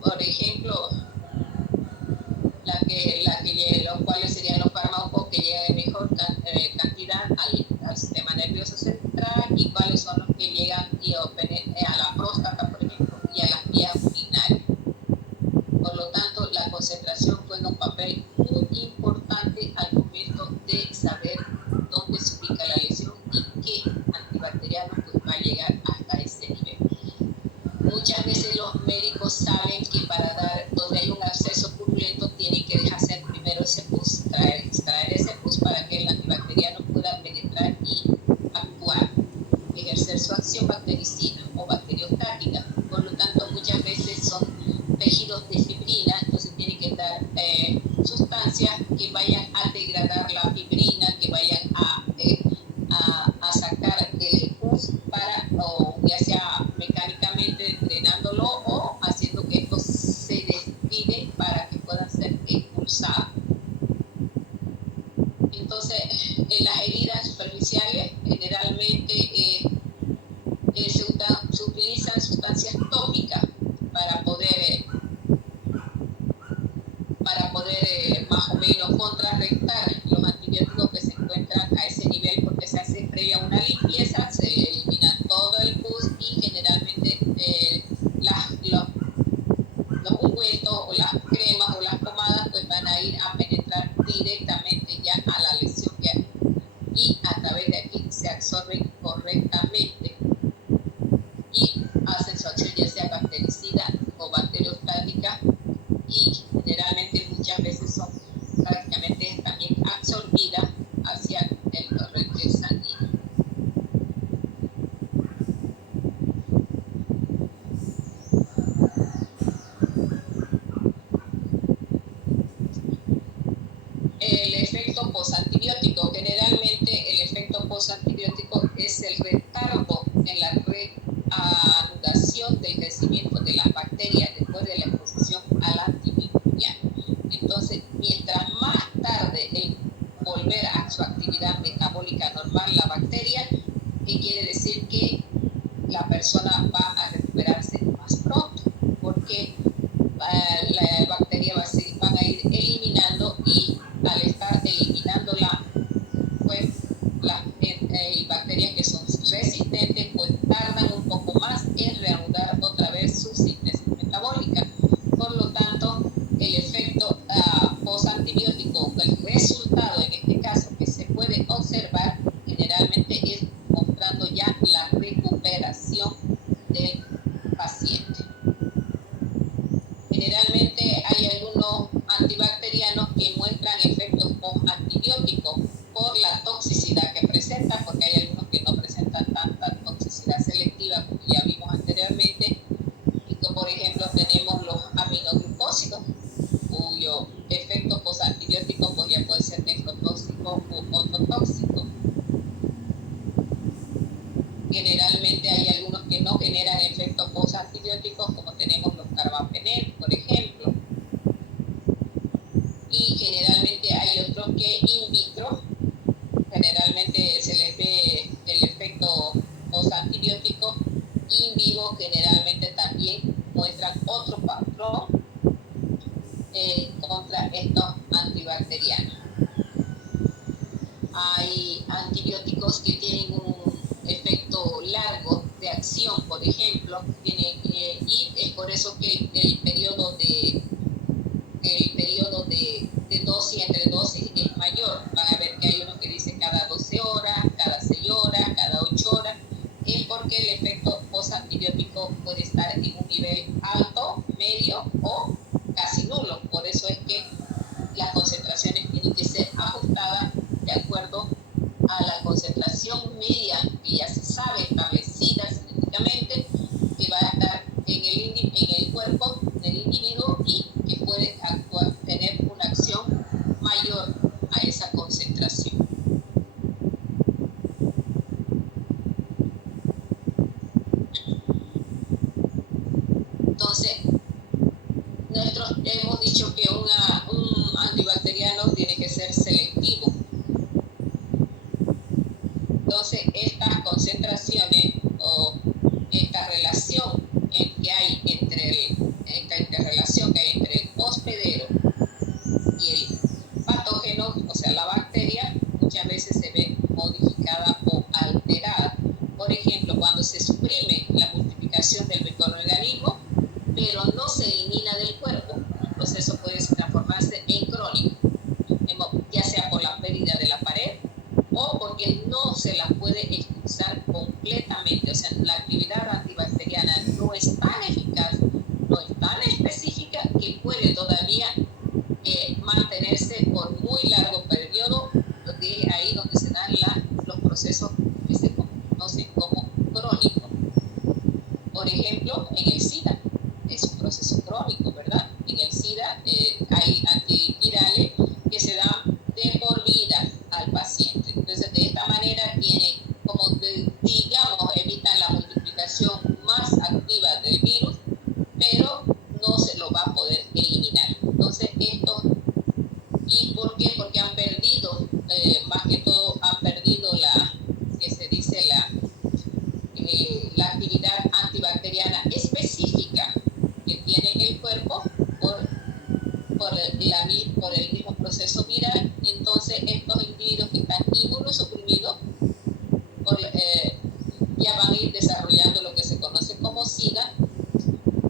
Por ejemplo, los cuales serían los fármacos que llegan en mejor cantidad al sistema nervioso central, y cuáles son los que llegan a la próstata, por ejemplo, y a las vías urinarias. Por lo tanto, la concentración juega un papel muy importante al momento de saber dónde se ubica la lesión y qué antibacteriano pues va a llegar hasta ese nivel. Muchas veces los médicos saben que donde hay un absceso purulento, tienen que hacer primero ese pus, extraer ese pus para que el antibacteriano pueda penetrar y actuar, ejercer su acción bactericida o bacteriostática. Por lo tanto, muchas veces son tejidos de fibrina, entonces tienen que dar sustancias que vayan a degradar la fibrina, que vayan a sacar el pus ya sea mecánicamente drenándolo o haciendo que esto se despide para que puedan ser expulsados. Entonces, en las heridas superficiales generalmente se utilizan sustancias tópicas para poder más o menos contrarrestar los antibióticos que se encuentran a ese nivel, porque se hace previa una limpieza, se elimina todo el pus y generalmente los ungüentos o las cremas o las pomadas pues van a ir a penetrar directamente ya a la lesión y a través de aquí se absorben correctamente y hacen su acción ya sea bactericida o bacteriostática, y generalmente muchas veces son prácticamente también absorbidas hacia el torrente sanguíneo. la bacteria van a ir eliminando, y al estar eliminando pues, las bacterias que son resistentes, pues tardan un poco más en reanudar otra vez su síntesis metabólica. Por lo tanto, el efecto postantibiótico, el resultado en este caso que se puede observar, generalmente es mostrando ya la recuperación del paciente. Generalmente hay algunos antibacterianos que muestran efectos postantibióticos por la toxicidad que presentan, porque hay algunos que no presentan tanta toxicidad selectiva como ya vimos anteriormente, y que por ejemplo tenemos los aminoglucósidos, cuyo efecto postantibiótico pues ya puede ser nefrotóxico u ototóxico. Generalmente hay algunos que no generan efectos postantibióticos, como tenemos los carbapenem, por ejemplo. Y generalmente hay otros que in vitro, generalmente se les ve el efecto postantibiótico. In vivo generalmente también muestran otro patrón contra estos antibacterianos. Hay antibióticos que tienen un efecto largo de acción, por ejemplo, y es por eso que el periodo de dosis, entre dosis, es mayor. Van a ver que hay uno que dice cada 12 horas, cada 6 horas, cada 8 horas. Es porque el efecto postantibiótico puede estar en un nivel alto, medio o casi nulo. Por eso es que las concentraciones tienen que ser ajustadas de acuerdo a la concentración media que ya se sabe, establecida científicamente, que va a estar en el cuerpo del individuo y que puede tener una acción mayor a esa concentración. Entonces, hemos dicho que un antibacteriano tiene que ser selectivo. Entonces, estas concentraciones o esta relación que hay esta interrelación que hay entre el hospedero y el patógeno, o sea, la bacteria, muchas veces se ve modificada o alterada. Por ejemplo, cuando se suprime la multiplicación del microorganismo, pero no se elimina del cuerpo, el proceso puede transformarse en crónico, ya sea por la pérdida de la pared o porque no se la puede expulsar completamente. O sea, la actividad antibacteriana no es tan eficaz, no es tan específica, que puede todavía mantenerse por muy largo periodo, lo que es ahí donde se dan los procesos que se conocen como crónicos. Por ejemplo, en el SIDA es un proceso crónico, ¿verdad? En el SIDA hay antivirales que se dan de por vida al paciente. Entonces, de esta manera digamos, evitan la multiplicación más activa del virus, pero no se lo va a poder eliminar. Entonces, ¿y por qué? Porque han perdido, más que todo, han perdido la actividad antibacteriana específica que tiene el cuerpo por el mismo proceso viral. Entonces, estos individuos que están inmunosuprimidos ya van a ir desarrollando lo que se conoce como SIDA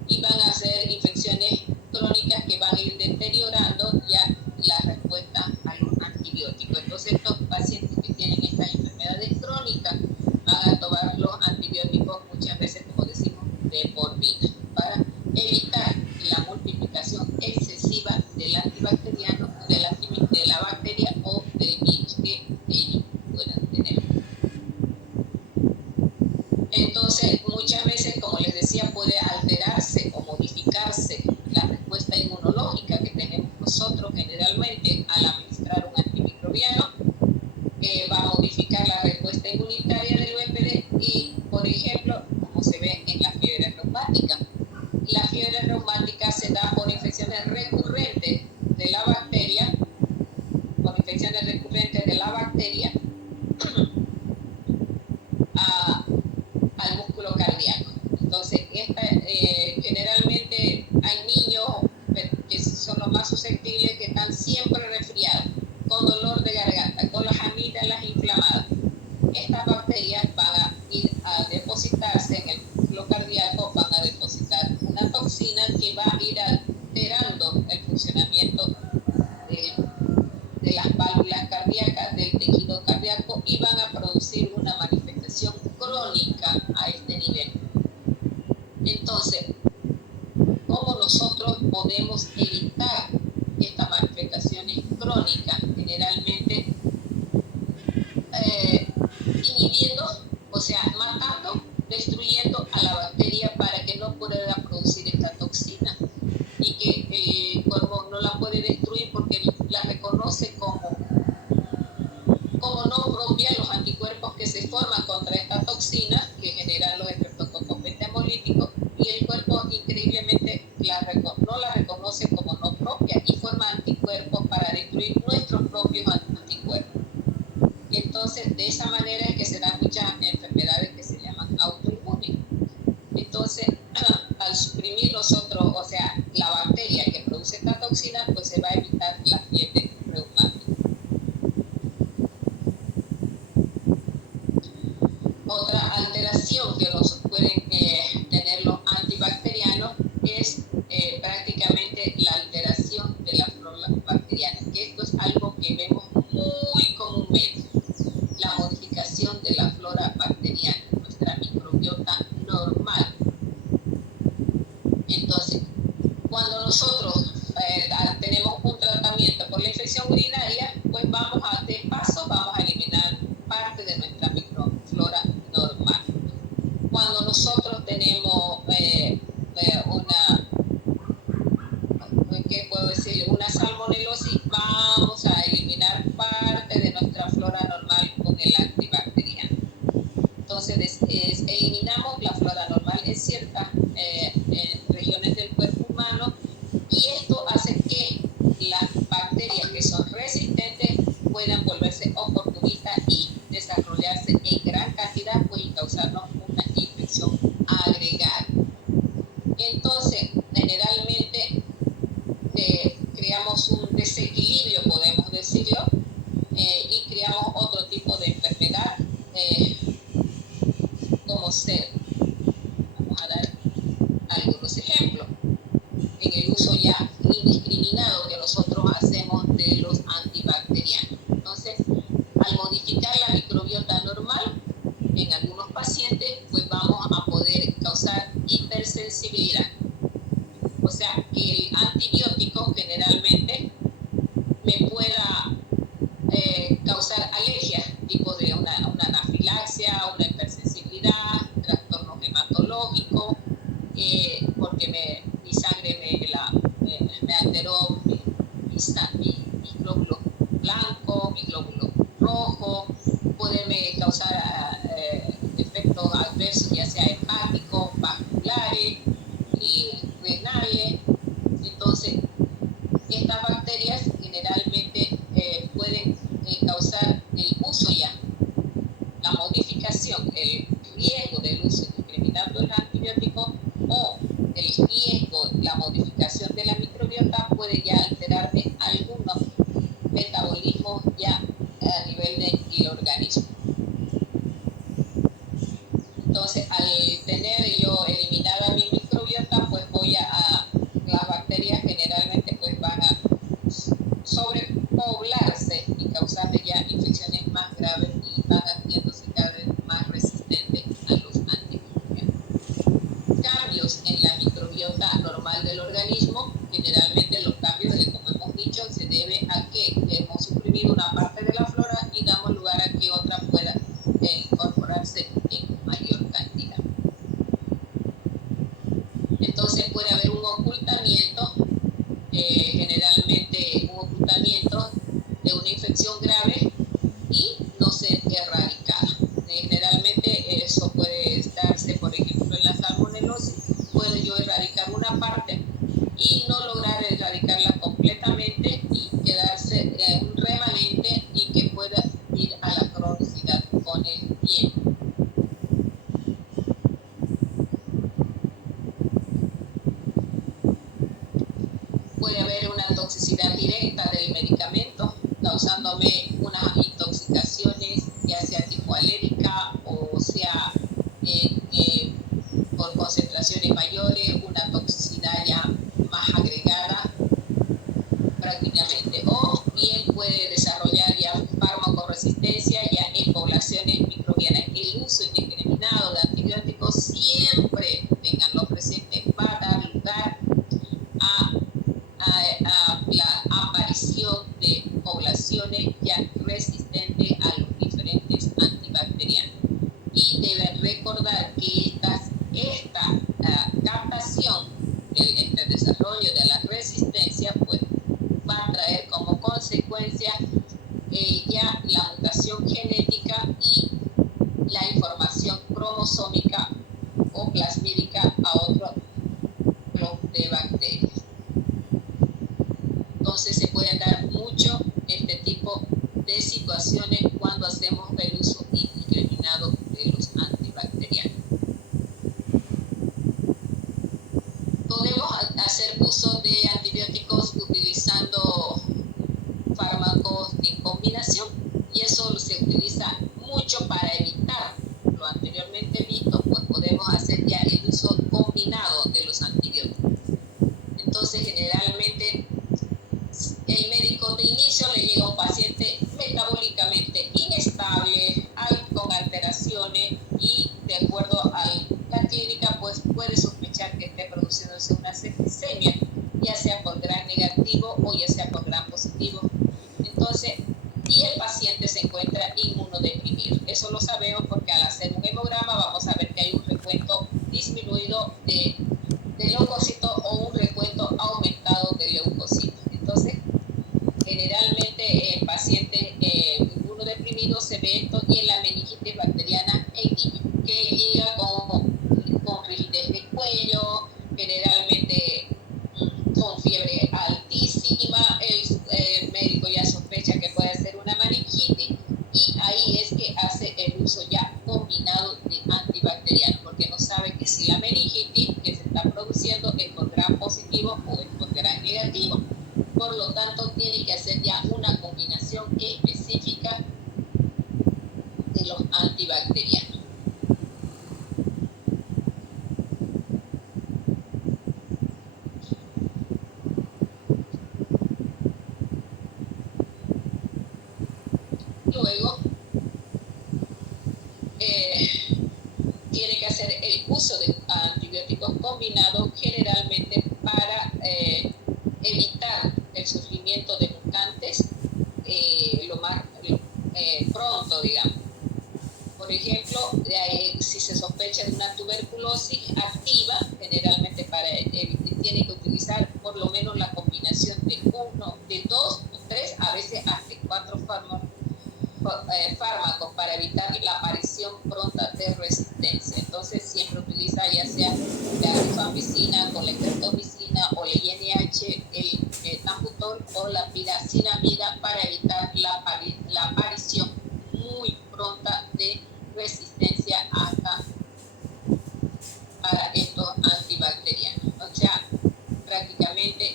y van a hacer infecciones crónicas que van a ir deteriorando ya la respuesta a los antibióticos. Entonces, estos pacientes que tienen estas enfermedades crónicas van a tomar los antibióticos muchas veces, como decimos, de por vida, para evitar la multiplicación excesiva del antibacteriano, de la bacteria o del virus que ellos puedan tener. Entonces, muchas veces, como les decía, puede alterarse o modificarse la respuesta inmunológica que tenemos nosotros generalmente al administrar un antimicrobiano. Va a modificar la respuesta inmunitaria del huésped y, por ejemplo, como se ve en la fiebre reumática. La fiebre reumática se da por infecciones recurrentes de la bacteria, al músculo cardíaco. Entonces, generalmente hay niños que más susceptibles que están siempre resfriados, con dolor de garganta, con las amígdalas inflamadas. Estas bacterias van a ir a depositarse en el músculo cardíaco, van a depositar una toxina que va a ir alterando el funcionamiento de las válvulas cardíacas, del tejido cardíaco, y van a producir una manifestación crónica a este nivel. Entonces, ¿cómo nosotros podemos evitar estas manifestaciones crónicas? Generalmente inhibiendo, o sea, matando, destruyendo a la bacteria para que no pueda producir esta toxina, y que el cuerpo no la puede destruir porque la reconoce como no propia. Los anticuerpos que se forman contra esta toxina, que generan los estreptococos beta-hemolíticos, y el cuerpo increíblemente no la reconoce como no propia y forma anticuerpos para destruir nuestros propios anticuerpos. Entonces, de esa manera es que se dan muchas enfermedades que se llaman autoinmunes. Entonces, al suprimir nosotros, o sea, la bacteria que produce esta toxina, pues se va a evitar la fiebre reumática. Otra alteración que pueden tener los antibacterianos es prácticamente la alteración de la flora bacteriana, que esto es algo que vemos muy comúnmente, la modificación de la flora bacteriana, nuestra microbiota normal. Entonces, cuando nosotros tenemos un tratamiento por la infección urinaria, pues vamos a eliminar parte de nuestra microflora normal. Cuando nosotros tenemos una salmonelosis, vamos a eliminar parte de nuestra flora normal con el antibacteriano. Entonces, eliminamos la flora normal en ciertas regiones del cuerpo humano, y esto hace que las bacterias que son resistentes puedan volverse oportunistas y desarrollarse en gran cantidad, pues, y causarnos una infección agregada. Entonces, generalmente creamos un desequilibrio, podemos decirlo, y creamos otro tipo de enfermedad, como ser, vamos a dar algunos ejemplos, en el uso ya indiscriminado que nosotros hacemos de los antibacterianos. Entonces, al modificar la microbiota normal en algunos pacientes, pues vamos a poder causar hipersensibilidad. O sea, que el antibiótico generalmente me pueda causar alergias, tipo de una anafilaxia, una hipersensibilidad, trastornos hematológicos, porque mi sangre me alteró mi glóbulo blanco, mi glóbulo rojo, puede causar efectos adversos, ya sea hepáticos, vasculares y renales. Entonces, estas bacterias generalmente pueden causar el uso ya, la modificación, el riesgo del uso indiscriminado del antibiótico, o el riesgo, la modificación de la microbiota, puede ya alterarme algunos metabolismos ya a nivel del organismo. Entonces, al tener yo eliminada mi microbiota, pues las bacterias generalmente pues van a sobrepoblarse y causarme ya infecciones más graves, y van haciéndose cada vez más resistentes a los antimicrobianos. Cambios en la microbiota normal del organismo, generalmente los cambios, como hemos dicho, se debe a que hemos suprimido una parte de la flora y damos lugar a que otra pueda incorporarse en mayor cantidad. Entonces puede haber un ocultamiento, generalmente un ocultamiento de una infección grave y no ser erradicada. Generalmente eso puede darse, por ejemplo, en la salmonelosis, puedo yo erradicar una parte y no lograr erradicarla completamente y quedarse un remanente, y que pueda ir a la cronicidad con el tiempo. Puede haber una una toxicidad directa del medicamento, causándome unas intoxicaciones, ya sea tipo alérgica o sea por concentraciones mayores, una toxicidad ya más agregada prácticamente, o bien puede desarrollar ya farmacoresistencia ya en poblaciones microbianas. El uso indiscriminado de antibióticos siempre, tenganlo presente, va a dar lugar a la aparición de poblaciones ya resistentes a los diferentes antibacterianos. Y deben recordar que esta captación del desarrollo de la resistencia pues va a traer como consecuencia ya la mutación genética y la información cromosómica o plasmídica a otro grupo de bacterias. Entonces se pueden dar mucho este tipo de situaciones cuando hacemos el uso indiscriminado de los antibacterianos. Podemos hacer uso de antibióticos utilizando fármacos en combinación, y eso se utiliza mucho para evitar lo anteriormente visto, pues podemos hacer ya el uso combinado de los antibióticos. Entonces generalmente el médico de inicio le llega a un paciente metabólicamente inestable, con alteraciones, y de acuerdo a la clínica pues puede sospechar que esté produciéndose una septicemia, ya sea por gram negativo o ya sea por gram positivo. Entonces, y el paciente se encuentra inmunodeprimido. Eso lo sabemos porque al hacer un hemograma vamos a ver que hay un recuento disminuido de leucocitos o un recuento aumentado de leucocitos. Entonces, generalmente en pacientes inmunodeprimidos se ve esto, y en la meningitis bacteriana en niños, que llega con rigidez de cuello, generalmente con fiebre altísima. El médico ya sospecha que puede ser una meningitis, y ahí es que hace el uso ya combinado de antibacterianos, porque no sabe que si la meningitis que se está produciendo es por gram positivo o es por gram negativo. Por lo tanto, tiene que hacer ya una combinación específica de los antibacterianos. Luego, tiene que hacer el uso de antibióticos combinados generalmente para evitar el surgimiento de mutantes lo más pronto, digamos. Por ejemplo, si se sospecha de una tuberculosis activa, generalmente tiene que utilizar por lo menos la combinación de 2 o 3, a veces hasta 4 fármacos para evitar la aparición pronta de resistencia. Entonces siempre utiliza ya sea la rifampicina con la streptomicina o la INH, el tambutol o la piracinamida, para evitar la aparición muy pronta de resistencia para estos antibacterianos. O sea, prácticamente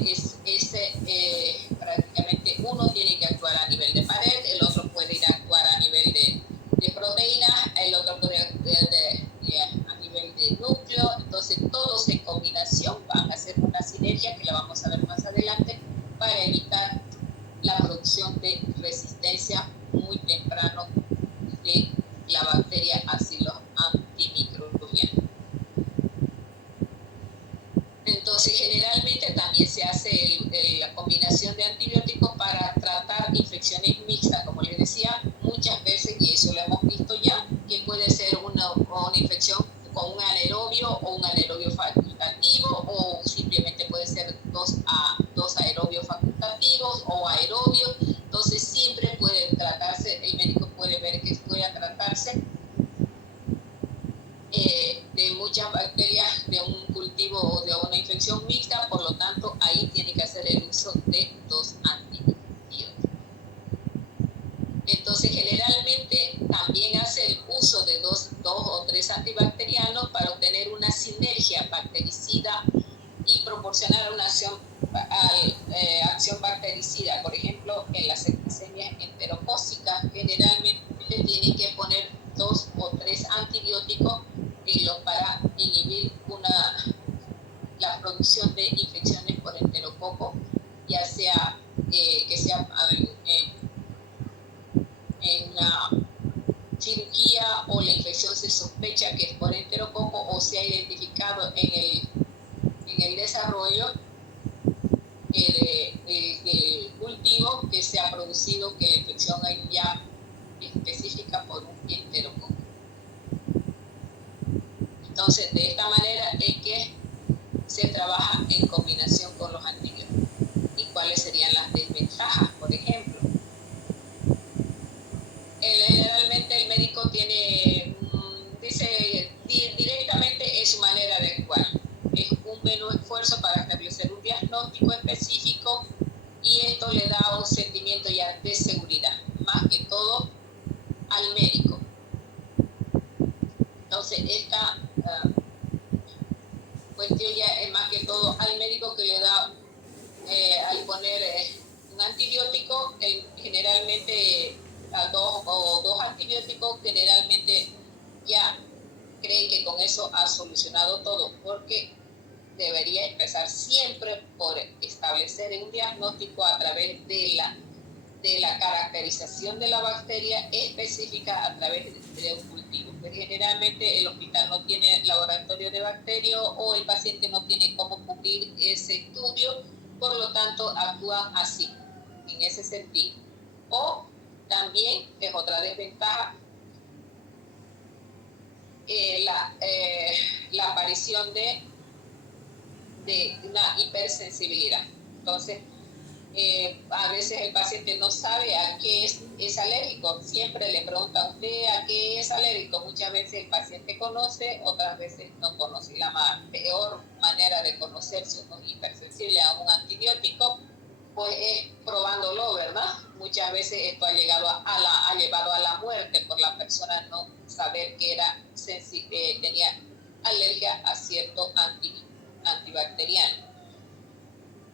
prácticamente uno tiene que actuar a nivel de pared, el otro puede ir a actuar a nivel de proteínas, el otro puede a nivel de núcleo. Entonces todos en combinación van a hacer una sinergia que la vamos a ver más adelante, para evitar la producción de resistencia muy temprano de la bacteria Bacillus antimicrobiana. Entonces, generalmente también se hace la combinación de antibióticos para tratar infecciones mixtas, como les decía, muchas veces, y eso lo hemos visto ya, que puede ser una infección con un anaerobio o un anaerobio facultativo, o simplemente puede ser dos aerobios facultativos o aerobios. Entonces, siempre puede tratarse, el médico puede ver que pueda tratarse de muchas bacterias de un cultivo o de una infección mixta. Por lo tanto, ahí tiene que hacer el uso de 2 antibióticos. Entonces, generalmente también hace el uso de dos o tres antibacterianos para obtener una sinergia bactericida y proporcionar una acción ya sea que sea en la cirugía o la infección se sospecha que es por enterococo o se ha identificado en el desarrollo del cultivo que se ha producido que la infección es ya específica por un enterococo. Entonces, de esta manera es que se trabaja en combinación con los antibióticos. ¿Y cuáles serían las desventajas, por ejemplo? Generalmente el médico dice directamente es su manera de actuar. Es un menor esfuerzo para establecer un diagnóstico específico y esto le da un sentimiento ya de seguridad, más que todo al médico. Entonces, esta cuestión ya es más que todo al médico que le da, al poner un antibiótico, generalmente dos antibióticos, generalmente ya creen que con eso ha solucionado todo, porque debería empezar siempre por establecer un diagnóstico a través de la caracterización de la bacteria específica a través de un cultivo. Pues generalmente el hospital no tiene laboratorio de bacterias o el paciente no tiene cómo cubrir ese estudio, por lo tanto actúan así, en ese sentido. O también es otra desventaja la aparición de una hipersensibilidad. Entonces, a veces el paciente no sabe a qué es alérgico. Siempre le pregunta a usted a qué es alérgico. Muchas veces el paciente conoce, otras veces no conoce. La peor manera de conocer si uno es hipersensible a un antibiótico, pues es probándolo, ¿verdad? Muchas veces esto ha llevado a la muerte por la persona no saber que tenía alergia a cierto antibacteriano.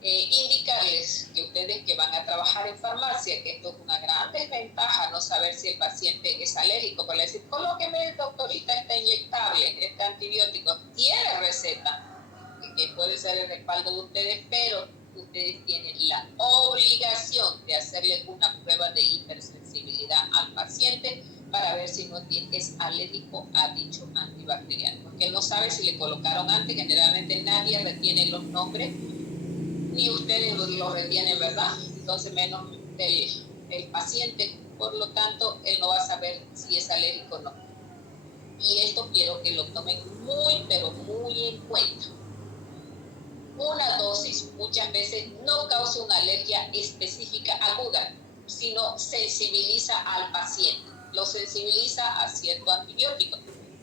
Indicarles que ustedes que van a trabajar en farmacia, que esto es una gran desventaja, no saber si el paciente es alérgico, para decir, colóqueme, doctorita, este inyectable, este antibiótico, tiene receta, que puede ser el respaldo de ustedes, pero ustedes tienen la obligación de hacerle una prueba de hipersensibilidad al paciente para ver si no es alérgico a dicho antibacteriano, porque él no sabe si le colocaron antes. Generalmente nadie retiene los nombres, ni ustedes lo retienen, ¿verdad? Entonces menos el paciente, por lo tanto, él no va a saber si es alérgico o no. Y esto quiero que lo tomen muy, pero muy en cuenta. Una dosis muchas veces no causa una alergia específica aguda, sino sensibiliza al paciente, lo sensibiliza a cierto antibiótico.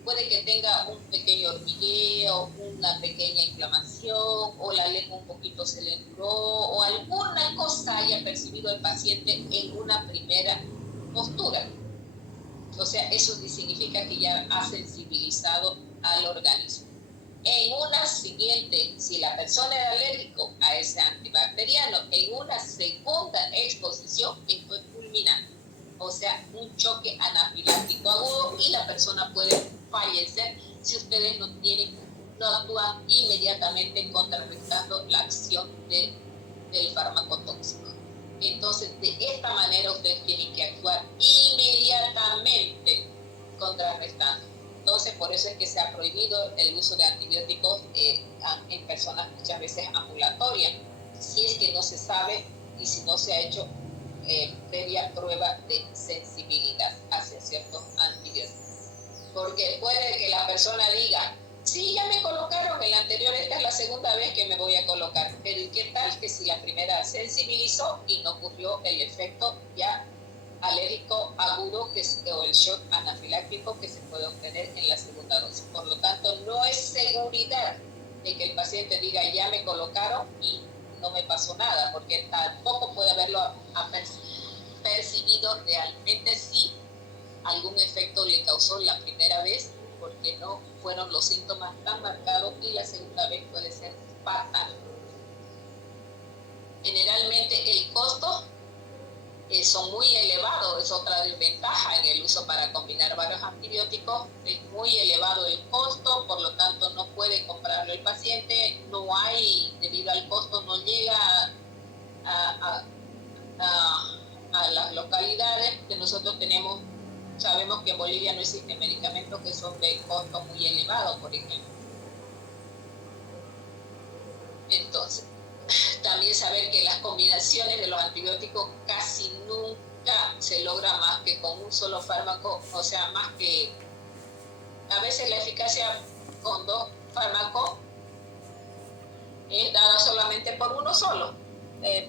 Puede que tenga un pequeño hormigueo, una pequeña inflamación, o la lengua un poquito se le enduró, o alguna cosa haya percibido el paciente en una primera postura. O sea, eso significa que ya ha sensibilizado al organismo. En una siguiente, si la persona era alérgico a ese antibacteriano, en una segunda exposición, esto es fulminante. O sea, un choque anafiláctico agudo y la persona puede fallecer si ustedes no actúan inmediatamente contrarrestando la acción del fármaco tóxico. Entonces, de esta manera ustedes tienen que actuar inmediatamente contrarrestando. Entonces, por eso es que se ha prohibido el uso de antibióticos en personas muchas veces ambulatorias, si es que no se sabe y si no se ha hecho previa prueba de sensibilidad hacia ciertos antibióticos. Porque puede que la persona diga, sí, ya me colocaron el anterior, esta es la segunda vez que me voy a colocar, pero ¿y qué tal que si la primera sensibilizó y no ocurrió el efecto ya alérgico agudo o el shock anafiláctico que se puede obtener en la segunda dosis? Por lo tanto, no es seguridad de que el paciente diga, ya me colocaron y no me pasó nada, porque tampoco puede haberlo percibido realmente si algún efecto le causó la primera vez, porque no fueron los síntomas tan marcados, y la segunda vez puede ser fatal. Generalmente el costo son muy elevados, es otra desventaja en el uso para combinar varios antibióticos, es muy elevado el costo, por lo tanto no puede comprarlo el paciente, no hay, debido al costo no llega nosotros sabemos que en Bolivia no existen medicamentos que son de costo muy elevado, por ejemplo. Entonces, también saber que las combinaciones de los antibióticos casi nunca se logra más que con un solo fármaco, o sea, más que a veces la eficacia con 2 fármacos es dada solamente por uno solo,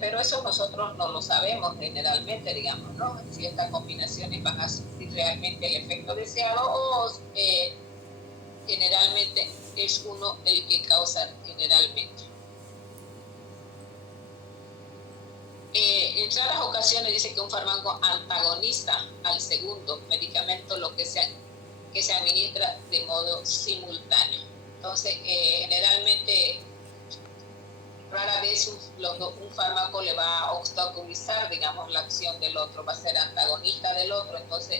pero eso nosotros no lo sabemos generalmente, digamos, ¿no? Si estas combinaciones van a surtir realmente el efecto deseado o generalmente es uno el que causa generalmente. En raras ocasiones dice que un fármaco antagonista al segundo medicamento que se administra de modo simultáneo. Entonces, generalmente, rara vez un fármaco le va a obstaculizar, digamos, la acción del otro, va a ser antagonista del otro. Entonces,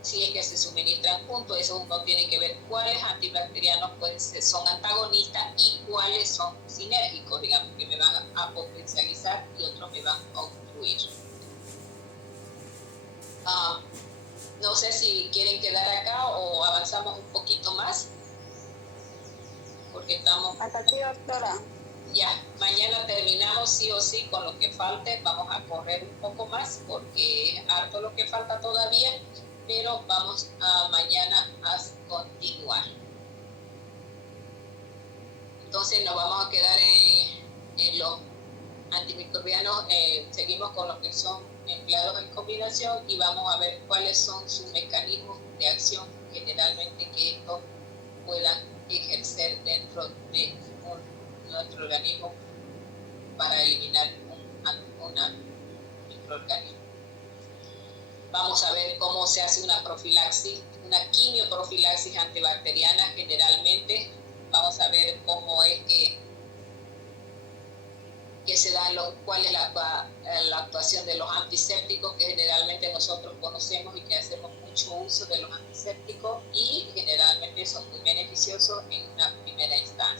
si es que se suministran juntos, eso uno tiene que ver cuáles antibacterianos son antagonistas y cuáles son sinérgicos, digamos, que me van a potencializar y otros me van a obstruir. No sé si quieren quedar acá o avanzamos un poquito más, porque estamos... Hasta aquí, doctora. Ya, mañana terminamos sí o sí con lo que falte, vamos a correr un poco más porque es harto lo que falta todavía, pero vamos a mañana a continuar. Entonces nos vamos a quedar en los antimicrobianos, seguimos con los que son empleados en combinación y vamos a ver cuáles son sus mecanismos de acción generalmente que estos puedan ejercer dentro de nuestro organismo para eliminar un microorganismo. Vamos a ver cómo se hace una profilaxis, una quimioprofilaxis antibacteriana generalmente. Vamos a ver cómo es que se da, cuál es la actuación de los antisépticos que generalmente nosotros conocemos y que hacemos mucho uso de los antisépticos y generalmente son muy beneficiosos en una primera instancia.